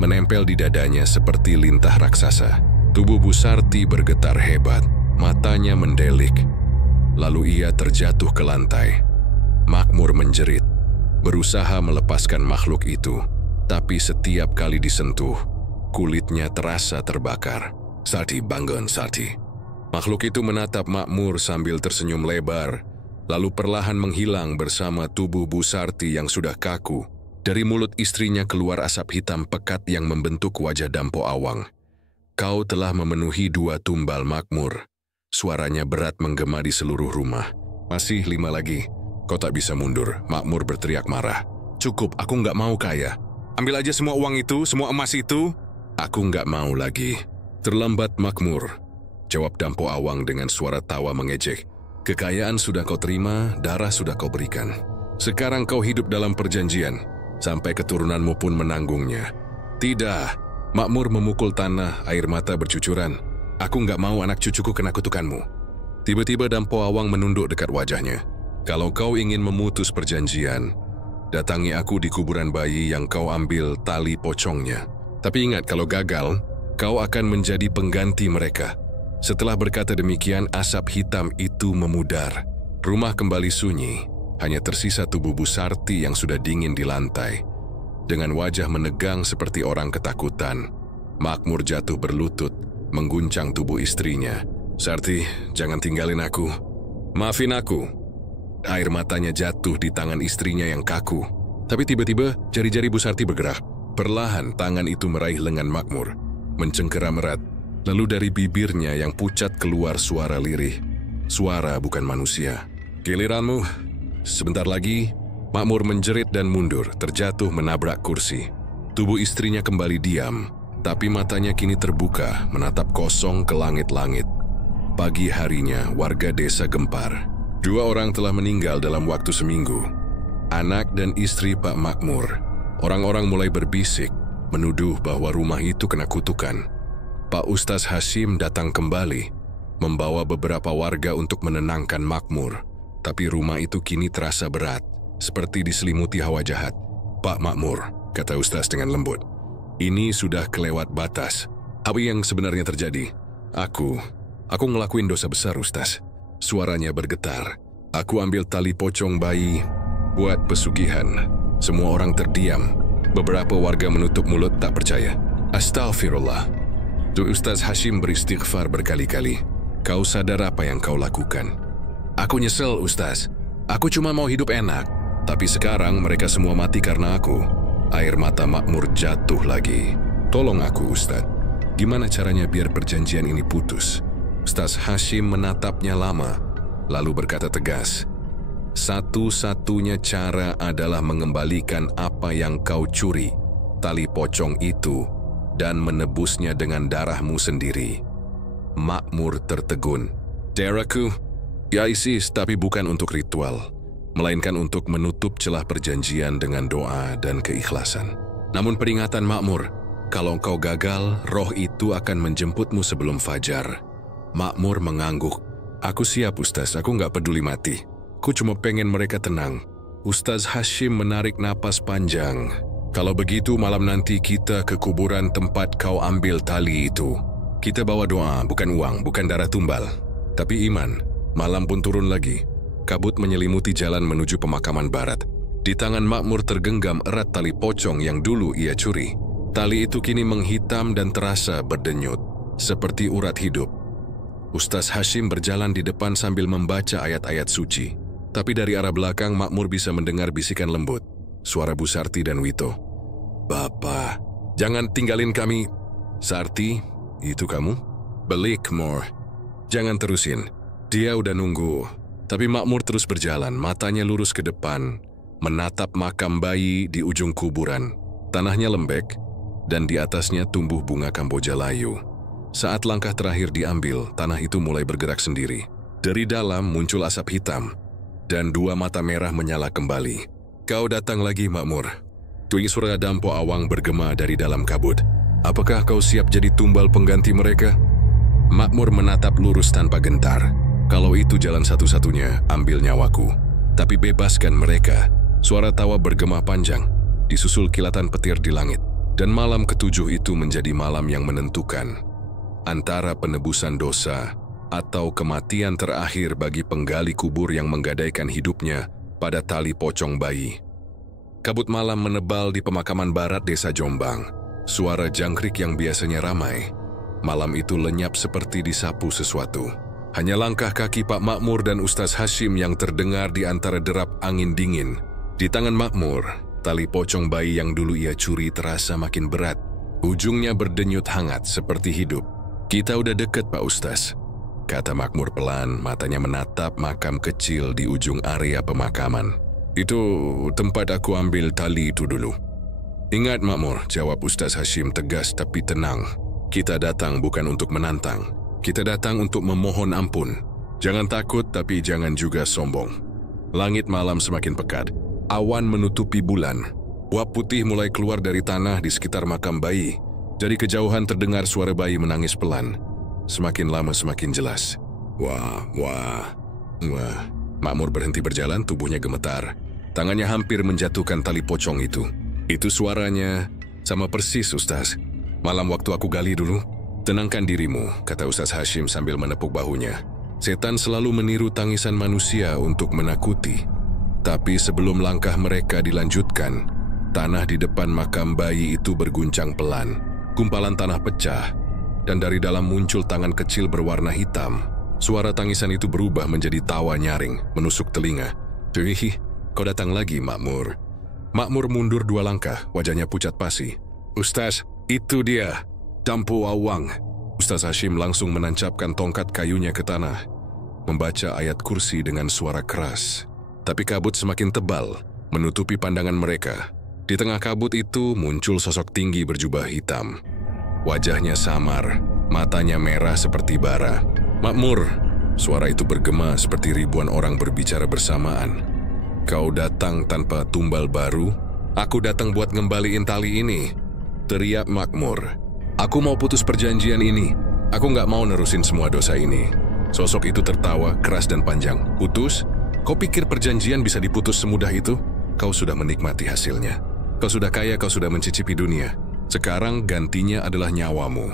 menempel di dadanya seperti lintah raksasa. Tubuh Bu Sarti bergetar hebat, matanya mendelik. Lalu ia terjatuh ke lantai. Makmur menjerit, berusaha melepaskan makhluk itu, tapi setiap kali disentuh, kulitnya terasa terbakar. "Sarti, bangun, Sarti." Makhluk itu menatap Makmur sambil tersenyum lebar, lalu perlahan menghilang bersama tubuh Bu Sarti yang sudah kaku. Dari mulut istrinya keluar asap hitam pekat yang membentuk wajah Dampo Awang. "Kau telah memenuhi 2 tumbal, Makmur." Suaranya berat menggema di seluruh rumah. "Masih 5 lagi. Kau tak bisa mundur," Makmur berteriak marah. "Cukup, aku nggak mau kaya. Ambil aja semua uang itu, semua emas itu." "Aku nggak mau lagi." "Terlambat, Makmur," jawab Dampo Awang dengan suara tawa mengejek. "Kekayaan sudah kau terima, darah sudah kau berikan. Sekarang kau hidup dalam perjanjian, sampai keturunanmu pun menanggungnya." "Tidak," Makmur memukul tanah, air mata bercucuran. "Aku nggak mau anak cucuku kena kutukanmu." Tiba-tiba Dampo Awang menunduk dekat wajahnya. "Kalau kau ingin memutus perjanjian, datangi aku di kuburan bayi yang kau ambil tali pocongnya. Tapi ingat, kalau gagal, kau akan menjadi pengganti mereka." Setelah berkata demikian, asap hitam itu memudar. Rumah kembali sunyi, hanya tersisa tubuh Bu Sarti yang sudah dingin di lantai. Dengan wajah menegang seperti orang ketakutan, Makmur jatuh berlutut, mengguncang tubuh istrinya. "Sarti, jangan tinggalin aku. Maafin aku." Air matanya jatuh di tangan istrinya yang kaku. Tapi tiba-tiba jari-jari Bu Sarti bergerak. Perlahan tangan itu meraih lengan Makmur, mencengkeram erat. Lalu dari bibirnya yang pucat keluar suara lirih. Suara bukan manusia. "Giliranmu." Sebentar lagi, Makmur menjerit dan mundur, terjatuh menabrak kursi. Tubuh istrinya kembali diam, tapi matanya kini terbuka, menatap kosong ke langit-langit. Pagi harinya, warga desa gempar. 2 orang telah meninggal dalam waktu seminggu. Anak dan istri Pak Makmur. Orang-orang mulai berbisik, menuduh bahwa rumah itu kena kutukan. Pak Ustaz Hashim datang kembali, membawa beberapa warga untuk menenangkan Makmur. Tapi rumah itu kini terasa berat, seperti diselimuti hawa jahat. "Pak Makmur," kata Ustaz dengan lembut, "ini sudah kelewat batas. Apa yang sebenarnya terjadi?" Aku ngelakuin dosa besar, Ustaz." Suaranya bergetar. "Aku ambil tali pocong bayi buat pesugihan." Semua orang terdiam. Beberapa warga menutup mulut tak percaya. "Astagfirullah." Ustaz Hashim beristighfar berkali-kali. "Kau sadar apa yang kau lakukan?" "Aku nyesel, Ustaz. Aku cuma mau hidup enak. Tapi sekarang mereka semua mati karena aku." Air mata Makmur jatuh lagi. "Tolong aku, Ustaz. Gimana caranya biar perjanjian ini putus?" Ustaz Hashim menatapnya lama, lalu berkata tegas, "Satu-satunya cara adalah mengembalikan apa yang kau curi, tali pocong itu, dan menebusnya dengan darahmu sendiri." Makmur tertegun. "Darahku? Ya Isis, tapi bukan untuk ritual, melainkan untuk menutup celah perjanjian dengan doa dan keikhlasan." "Namun peringatan, Makmur, kalau kau gagal, roh itu akan menjemputmu sebelum fajar." Makmur mengangguk. "Aku siap, Ustaz, aku nggak peduli mati. Ku cuma pengen mereka tenang." Ustaz Hashim menarik napas panjang. "Kalau begitu malam nanti kita ke kuburan tempat kau ambil tali itu. Kita bawa doa, bukan uang, bukan darah tumbal, tapi iman." Malam pun turun lagi. Kabut menyelimuti jalan menuju pemakaman barat. Di tangan Makmur tergenggam erat tali pocong yang dulu ia curi. Tali itu kini menghitam dan terasa berdenyut, seperti urat hidup. Ustaz Hashim berjalan di depan sambil membaca ayat-ayat suci. Tapi dari arah belakang Makmur bisa mendengar bisikan lembut, suara Bu Sarti dan Wito. "Bapak, jangan tinggalin kami." "Sarti, itu kamu?" "Balik, Mor. Jangan terusin. Dia udah nunggu." Tapi Makmur terus berjalan, matanya lurus ke depan, menatap makam bayi di ujung kuburan. Tanahnya lembek, dan di atasnya tumbuh bunga kamboja layu. Saat langkah terakhir diambil, tanah itu mulai bergerak sendiri. Dari dalam muncul asap hitam, dan 2 mata merah menyala kembali. "Kau datang lagi, Makmur." Tuing suara Dampo Awang bergema dari dalam kabut. "Apakah kau siap jadi tumbal pengganti mereka?" Makmur menatap lurus tanpa gentar. "Kalau itu jalan satu-satunya, ambil nyawaku." Tapi bebaskan mereka. Suara tawa bergema panjang, disusul kilatan petir di langit. Dan malam ketujuh itu menjadi malam yang menentukan. Antara penebusan dosa atau kematian terakhir bagi penggali kubur yang menggadaikan hidupnya pada tali pocong bayi. Kabut malam menebal di pemakaman barat desa Jombang. Suara jangkrik yang biasanya ramai, malam itu lenyap seperti disapu sesuatu. Hanya langkah kaki Pak Makmur dan Ustaz Hashim yang terdengar di antara derap angin dingin. Di tangan Makmur, tali pocong bayi yang dulu ia curi terasa makin berat. Ujungnya berdenyut hangat seperti hidup. "Kita udah deket, Pak Ustaz," kata Makmur pelan, matanya menatap makam kecil di ujung area pemakaman. "Itu tempat aku ambil tali itu dulu." "Ingat Makmur," jawab Ustaz Hashim tegas tapi tenang. "Kita datang bukan untuk menantang. Kita datang untuk memohon ampun. Jangan takut tapi jangan juga sombong." Langit malam semakin pekat. Awan menutupi bulan. Uap putih mulai keluar dari tanah di sekitar makam bayi. Dari kejauhan terdengar suara bayi menangis pelan. Semakin lama semakin jelas. Wah. Makmur berhenti berjalan, tubuhnya gemetar. Tangannya hampir menjatuhkan tali pocong itu. "Itu suaranya sama persis, Ustaz. Malam waktu aku gali dulu." "Tenangkan dirimu," kata Ustaz Hashim sambil menepuk bahunya. "Setan selalu meniru tangisan manusia untuk menakuti." Tapi sebelum langkah mereka dilanjutkan, tanah di depan makam bayi itu berguncang pelan. Gumpalan tanah pecah, dan dari dalam muncul tangan kecil berwarna hitam. Suara tangisan itu berubah menjadi tawa nyaring, menusuk telinga. "Wih, kau datang lagi, Makmur." Makmur mundur 2 langkah, wajahnya pucat pasi. "Ustaz, itu dia, Dampu Awang." Ustaz Hashim langsung menancapkan tongkat kayunya ke tanah, membaca ayat kursi dengan suara keras. Tapi kabut semakin tebal, menutupi pandangan mereka. Di tengah kabut itu muncul sosok tinggi berjubah hitam. Wajahnya samar, matanya merah seperti bara. "Makmur," suara itu bergema seperti ribuan orang berbicara bersamaan. "Kau datang tanpa tumbal baru? Aku datang buat ngembaliin tali ini," teriak Makmur. "Aku mau putus perjanjian ini. Aku nggak mau nerusin semua dosa ini." Sosok itu tertawa keras dan panjang. "Putus? Kau pikir perjanjian bisa diputus semudah itu? Kau sudah menikmati hasilnya. Kau sudah kaya, kau sudah mencicipi dunia. Sekarang gantinya adalah nyawamu."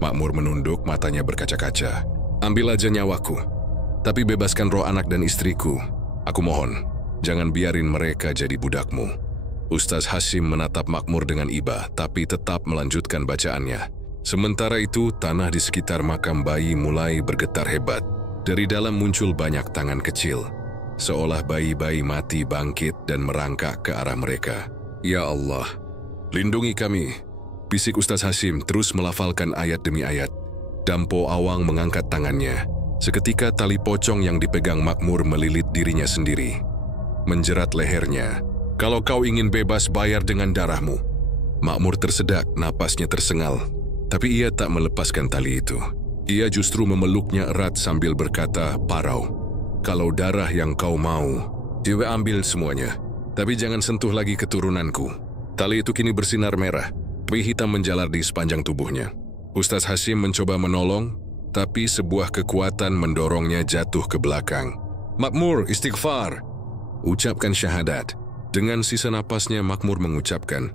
Makmur menunduk, matanya berkaca-kaca. "Ambil aja nyawaku, tapi bebaskan roh anak dan istriku. Aku mohon, jangan biarin mereka jadi budakmu." Ustaz Hashim menatap Makmur dengan iba, tapi tetap melanjutkan bacaannya. Sementara itu, tanah di sekitar makam bayi mulai bergetar hebat. Dari dalam muncul banyak tangan kecil, seolah bayi-bayi mati bangkit dan merangkak ke arah mereka. "Ya Allah, lindungi kami," bisik Ustaz Hashim terus melafalkan ayat demi ayat. Dampo Awang mengangkat tangannya. Seketika tali pocong yang dipegang Makmur melilit dirinya sendiri, menjerat lehernya. "Kalau kau ingin bebas, bayar dengan darahmu." Makmur tersedak, napasnya tersengal. Tapi ia tak melepaskan tali itu. Ia justru memeluknya erat sambil berkata, "Parau, kalau darah yang kau mau, dia ambil semuanya. Tapi jangan sentuh lagi keturunanku." Tali itu kini bersinar merah, tapi hitam menjalar di sepanjang tubuhnya. Ustaz Hashim mencoba menolong, tapi sebuah kekuatan mendorongnya jatuh ke belakang. "Makmur, istighfar!" Ucapkan syahadat. Dengan sisa napasnya Makmur mengucapkan,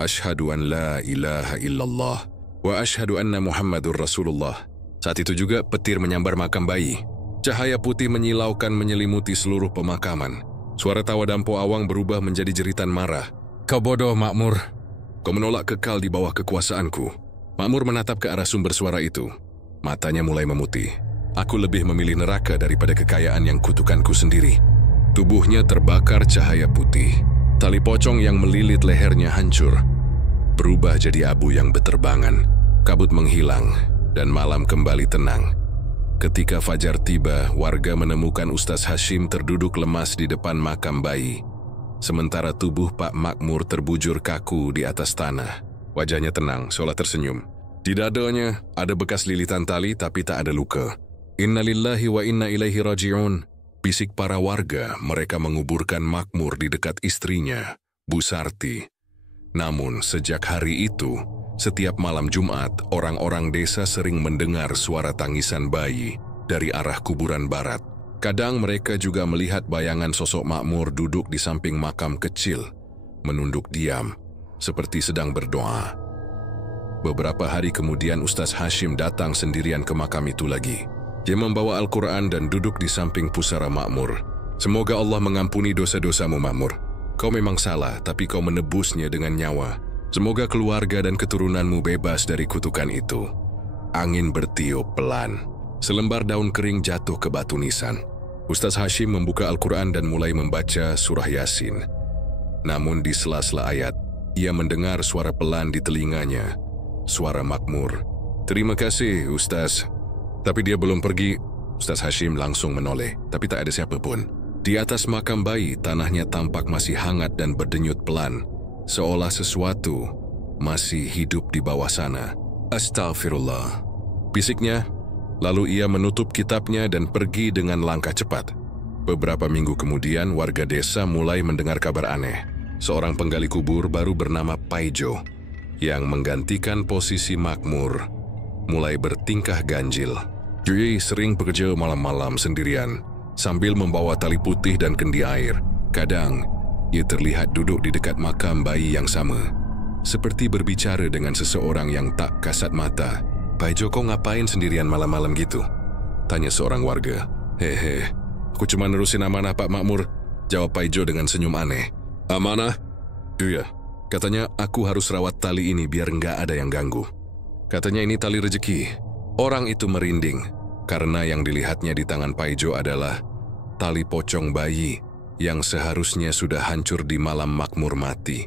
"Ashhadu an la ilaha illallah, wa ashhadu anna Muhammadur Rasulullah." Saat itu juga petir menyambar makam bayi. Cahaya putih menyilaukan menyelimuti seluruh pemakaman. Suara tawa Dampo Awang berubah menjadi jeritan marah. "Kau bodoh, Makmur. Kau menolak kekal di bawah kekuasaanku." Makmur menatap ke arah sumber suara itu. Matanya mulai memutih. "Aku lebih memilih neraka daripada kekayaan yang kutukanku sendiri." Tubuhnya terbakar cahaya putih. Tali pocong yang melilit lehernya hancur, berubah jadi abu yang beterbangan. Kabut menghilang, dan malam kembali tenang. Ketika fajar tiba, warga menemukan Ustaz Hashim terduduk lemas di depan makam bayi. Sementara tubuh Pak Makmur terbujur kaku di atas tanah. Wajahnya tenang, seolah tersenyum. Di dadanya ada bekas lilitan tali tapi tak ada luka. "Innalillahi wa inna ilaihi raji'un," bisik para warga. Mereka menguburkan Makmur di dekat istrinya, Bu Sarti. Namun sejak hari itu, setiap malam Jumat, orang-orang desa sering mendengar suara tangisan bayi dari arah kuburan barat. Kadang mereka juga melihat bayangan sosok makmur duduk di samping makam kecil, menunduk diam, seperti sedang berdoa. Beberapa hari kemudian Ustaz Hashim datang sendirian ke makam itu lagi. Dia membawa Al-Quran dan duduk di samping pusara makmur. Semoga Allah mengampuni dosa-dosamu makmur. Kau memang salah, tapi kau menebusnya dengan nyawa. Semoga keluarga dan keturunanmu bebas dari kutukan itu. Angin bertiup pelan. Selembar daun kering jatuh ke batu nisan. Ustaz Hashim membuka Al-Quran dan mulai membaca surah Yasin. Namun di sela-sela ayat, ia mendengar suara pelan di telinganya. Suara makmur. Terima kasih, Ustaz. Tapi dia belum pergi. Ustaz Hashim langsung menoleh, tapi tak ada siapa pun. Di atas makam bayi, tanahnya tampak masih hangat dan berdenyut pelan, seolah sesuatu masih hidup di bawah sana. Astaghfirullah, bisiknya. Lalu ia menutup kitabnya dan pergi dengan langkah cepat. Beberapa minggu kemudian, warga desa mulai mendengar kabar aneh. Seorang penggali kubur baru bernama Paijo, yang menggantikan posisi makmur, mulai bertingkah ganjil. Dia sering bekerja malam-malam sendirian, sambil membawa tali putih dan kendi air. Kadang, ia terlihat duduk di dekat makam bayi yang sama, seperti berbicara dengan seseorang yang tak kasat mata. Paijo, kau ngapain sendirian malam-malam gitu? Tanya seorang warga. Hehe, aku cuma nerusin amanah Pak Makmur, jawab Paijo dengan senyum aneh. Amanah? Iya, katanya aku harus rawat tali ini biar nggak ada yang ganggu. Katanya ini tali rezeki. Orang itu merinding, karena yang dilihatnya di tangan Paijo adalah tali pocong bayi yang seharusnya sudah hancur di malam makmur mati.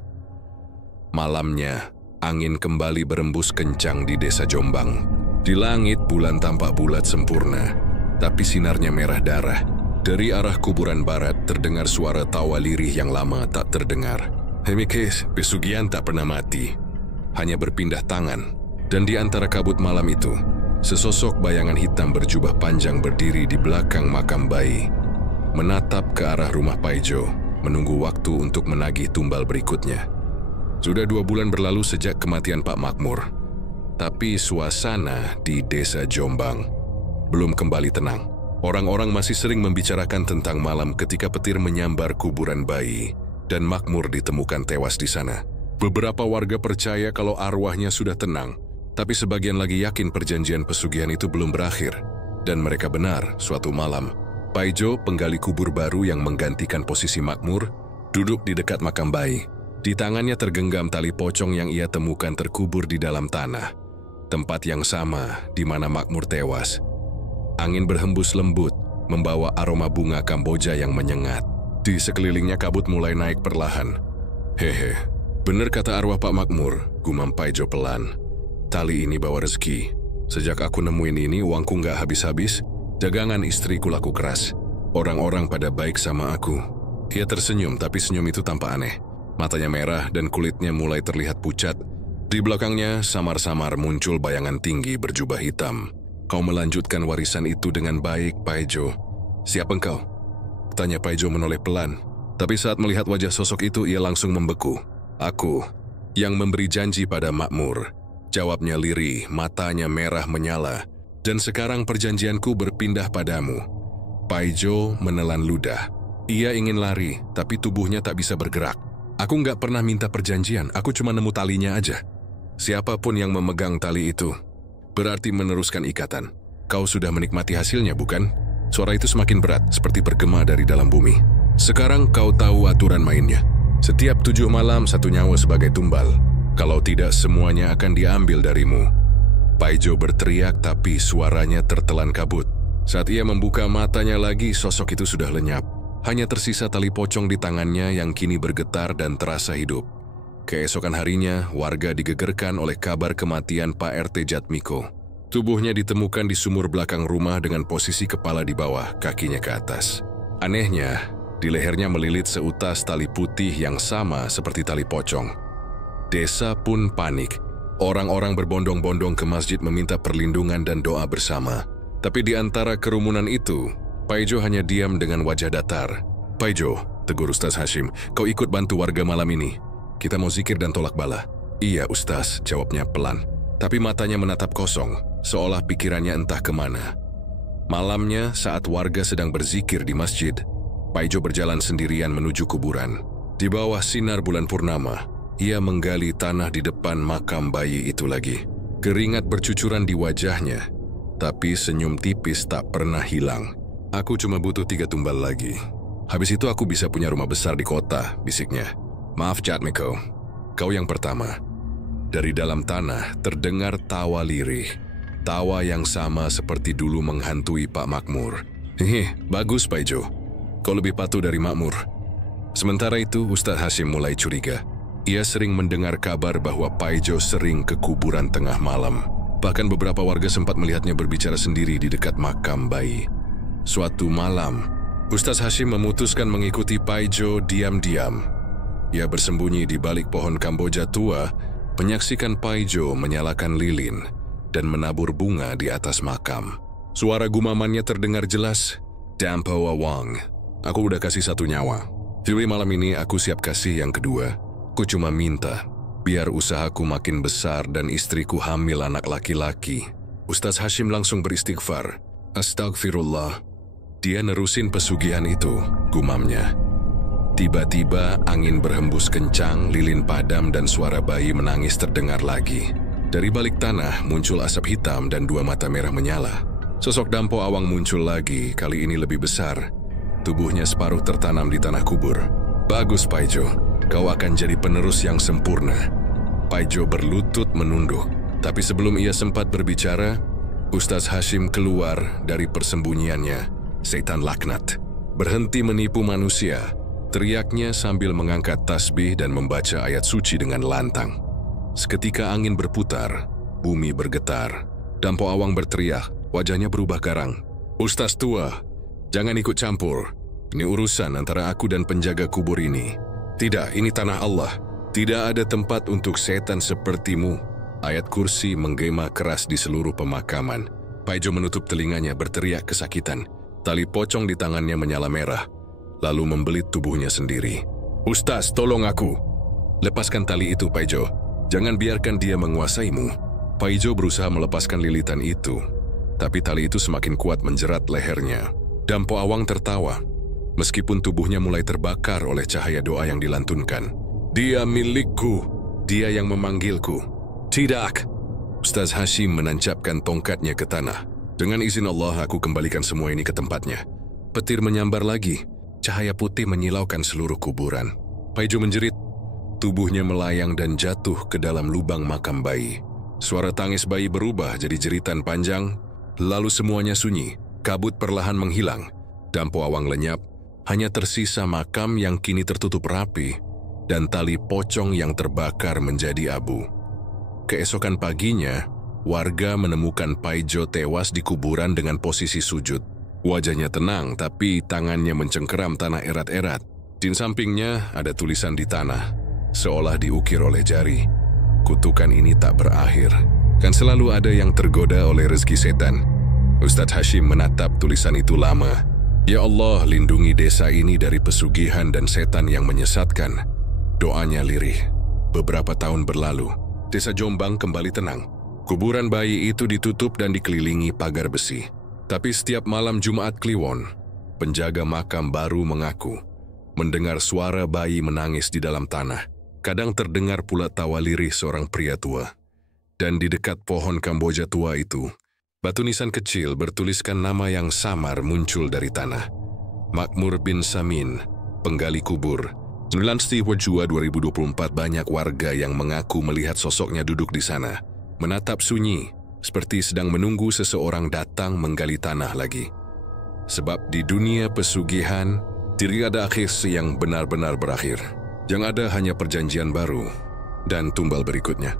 Malamnya, angin kembali berembus kencang di desa Jombang. Di langit, bulan tampak bulat sempurna, tapi sinarnya merah darah. Dari arah kuburan barat terdengar suara tawa lirih yang lama tak terdengar. Hemikes, pesugihan tak pernah mati, hanya berpindah tangan. Dan di antara kabut malam itu, sesosok bayangan hitam berjubah panjang berdiri di belakang makam bayi, menatap ke arah rumah Paijo, menunggu waktu untuk menagih tumbal berikutnya. Sudah 2 bulan berlalu sejak kematian Pak Makmur, tapi suasana di desa Jombang belum kembali tenang. Orang-orang masih sering membicarakan tentang malam ketika petir menyambar kuburan bayi dan Makmur ditemukan tewas di sana. Beberapa warga percaya kalau arwahnya sudah tenang, tapi sebagian lagi yakin perjanjian pesugihan itu belum berakhir. Dan mereka benar, suatu malam, Paijo, penggali kubur baru yang menggantikan posisi Makmur, duduk di dekat makam bayi. Di tangannya tergenggam tali pocong yang ia temukan terkubur di dalam tanah, tempat yang sama di mana Makmur tewas. Angin berhembus lembut, membawa aroma bunga Kamboja yang menyengat. Di sekelilingnya kabut mulai naik perlahan. Hehe, benar kata arwah Pak Makmur, gumam Paijo pelan. Tali ini bawa rezeki. Sejak aku nemuin ini, uangku nggak habis-habis. Dagangan istriku laku keras. Orang-orang pada baik sama aku. Ia tersenyum, tapi senyum itu tampak aneh. Matanya merah dan kulitnya mulai terlihat pucat. Di belakangnya, samar-samar muncul bayangan tinggi berjubah hitam. Kau melanjutkan warisan itu dengan baik, Paijo. Siapa engkau? Tanya Paijo menoleh pelan. Tapi saat melihat wajah sosok itu, ia langsung membeku. Aku, yang memberi janji pada Makmur. Jawabnya lirih, matanya merah menyala. Dan sekarang perjanjianku berpindah padamu. Paijo menelan ludah. Ia ingin lari, tapi tubuhnya tak bisa bergerak. Aku nggak pernah minta perjanjian, aku cuma nemu talinya aja. Siapapun yang memegang tali itu, berarti meneruskan ikatan. Kau sudah menikmati hasilnya, bukan? Suara itu semakin berat, seperti bergema dari dalam bumi. Sekarang kau tahu aturan mainnya. Setiap 7 malam 1 nyawa sebagai tumbal. Kalau tidak, semuanya akan diambil darimu. Paijo berteriak, tapi suaranya tertelan kabut. Saat ia membuka matanya lagi, sosok itu sudah lenyap. Hanya tersisa tali pocong di tangannya yang kini bergetar dan terasa hidup. Keesokan harinya, warga digegerkan oleh kabar kematian Pak RT Jatmiko. Tubuhnya ditemukan di sumur belakang rumah dengan posisi kepala di bawah, kakinya ke atas. Anehnya, di lehernya melilit seutas tali putih yang sama seperti tali pocong. Desa pun panik. Orang-orang berbondong-bondong ke masjid meminta perlindungan dan doa bersama. Tapi di antara kerumunan itu, Paijo hanya diam dengan wajah datar. Paijo, tegur Ustaz Hashim, kau ikut bantu warga malam ini. Kita mau zikir dan tolak bala. Iya Ustaz, jawabnya pelan. Tapi matanya menatap kosong, seolah pikirannya entah kemana. Malamnya, saat warga sedang berzikir di masjid, Paijo berjalan sendirian menuju kuburan. Di bawah sinar bulan purnama, ia menggali tanah di depan makam bayi itu lagi. Keringat bercucuran di wajahnya, tapi senyum tipis tak pernah hilang. Aku cuma butuh 3 tumbal lagi. Habis itu aku bisa punya rumah besar di kota, bisiknya. Maaf Chatmiko, kau yang pertama. Dari dalam tanah terdengar tawa lirih. Tawa yang sama seperti dulu menghantui Pak Makmur. Hehe, bagus Paijo. Kau lebih patuh dari Makmur. Sementara itu, Ustadz Hashim mulai curiga. Ia sering mendengar kabar bahwa Paijo sering ke kuburan tengah malam. Bahkan beberapa warga sempat melihatnya berbicara sendiri di dekat makam bayi. Suatu malam, Ustadz Hashim memutuskan mengikuti Paijo diam-diam. Ia bersembunyi di balik pohon Kamboja tua, menyaksikan Paijo menyalakan lilin dan menabur bunga di atas makam. Suara gumamannya terdengar jelas. Dampo Awang, aku udah kasih 1 nyawa. Jadi malam ini aku siap kasih yang kedua. Aku cuma minta, biar usahaku makin besar dan istriku hamil anak laki-laki. Ustadz Hashim langsung beristighfar. Astagfirullah. Dia nerusin pesugihan itu, gumamnya. Tiba-tiba angin berhembus kencang, lilin padam dan suara bayi menangis terdengar lagi. Dari balik tanah muncul asap hitam dan 2 mata merah menyala. Sosok Dampo Awang muncul lagi, kali ini lebih besar. Tubuhnya separuh tertanam di tanah kubur. Bagus Paijo, kau akan jadi penerus yang sempurna. Paijo berlutut menunduk, tapi sebelum ia sempat berbicara, Ustadz Hashim keluar dari persembunyiannya. Setan laknat, berhenti menipu manusia, teriaknya sambil mengangkat tasbih dan membaca ayat suci dengan lantang. Seketika angin berputar, bumi bergetar. Dampo Awang berteriak, wajahnya berubah garang. Ustaz tua, jangan ikut campur. Ini urusan antara aku dan penjaga kubur ini. Tidak, ini tanah Allah. Tidak ada tempat untuk setan sepertimu. Ayat kursi menggema keras di seluruh pemakaman. Paijo menutup telinganya berteriak kesakitan. Tali pocong di tangannya menyala merah, lalu membelit tubuhnya sendiri. Ustaz, tolong aku. Lepaskan tali itu, Paijo. Jangan biarkan dia menguasaimu. Paijo berusaha melepaskan lilitan itu, tapi tali itu semakin kuat menjerat lehernya. Dampo Awang tertawa, meskipun tubuhnya mulai terbakar oleh cahaya doa yang dilantunkan. Dia milikku, dia yang memanggilku. Tidak. Ustaz Hashim menancapkan tongkatnya ke tanah. Dengan izin Allah, aku kembalikan semua ini ke tempatnya. Petir menyambar lagi, cahaya putih menyilaukan seluruh kuburan. Paijo menjerit, tubuhnya melayang dan jatuh ke dalam lubang makam bayi. Suara tangis bayi berubah jadi jeritan panjang, lalu semuanya sunyi, kabut perlahan menghilang. Dampo Awang lenyap, hanya tersisa makam yang kini tertutup rapi, dan tali pocong yang terbakar menjadi abu. Keesokan paginya, warga menemukan Paijo tewas di kuburan dengan posisi sujud. Wajahnya tenang, tapi tangannya mencengkeram tanah erat-erat. Di sampingnya ada tulisan di tanah, seolah diukir oleh jari. Kutukan ini tak berakhir. Kan selalu ada yang tergoda oleh rezeki setan. Ustadz Hashim menatap tulisan itu lama. Ya Allah, lindungi desa ini dari pesugihan dan setan yang menyesatkan. Doanya lirih. Beberapa tahun berlalu, desa Jombang kembali tenang. Kuburan bayi itu ditutup dan dikelilingi pagar besi. Tapi setiap malam Jumat Kliwon, penjaga makam baru mengaku mendengar suara bayi menangis di dalam tanah. Kadang terdengar pula tawa lirih seorang pria tua. Dan di dekat pohon Kamboja tua itu, batu nisan kecil bertuliskan nama yang samar muncul dari tanah. Makmur bin Samin, penggali kubur. 9 Jua 2024 banyak warga yang mengaku melihat sosoknya duduk di sana. Menatap sunyi, seperti sedang menunggu seseorang datang menggali tanah lagi. Sebab di dunia pesugihan, tidak ada akhir yang benar-benar berakhir. Yang ada hanya perjanjian baru dan tumbal berikutnya.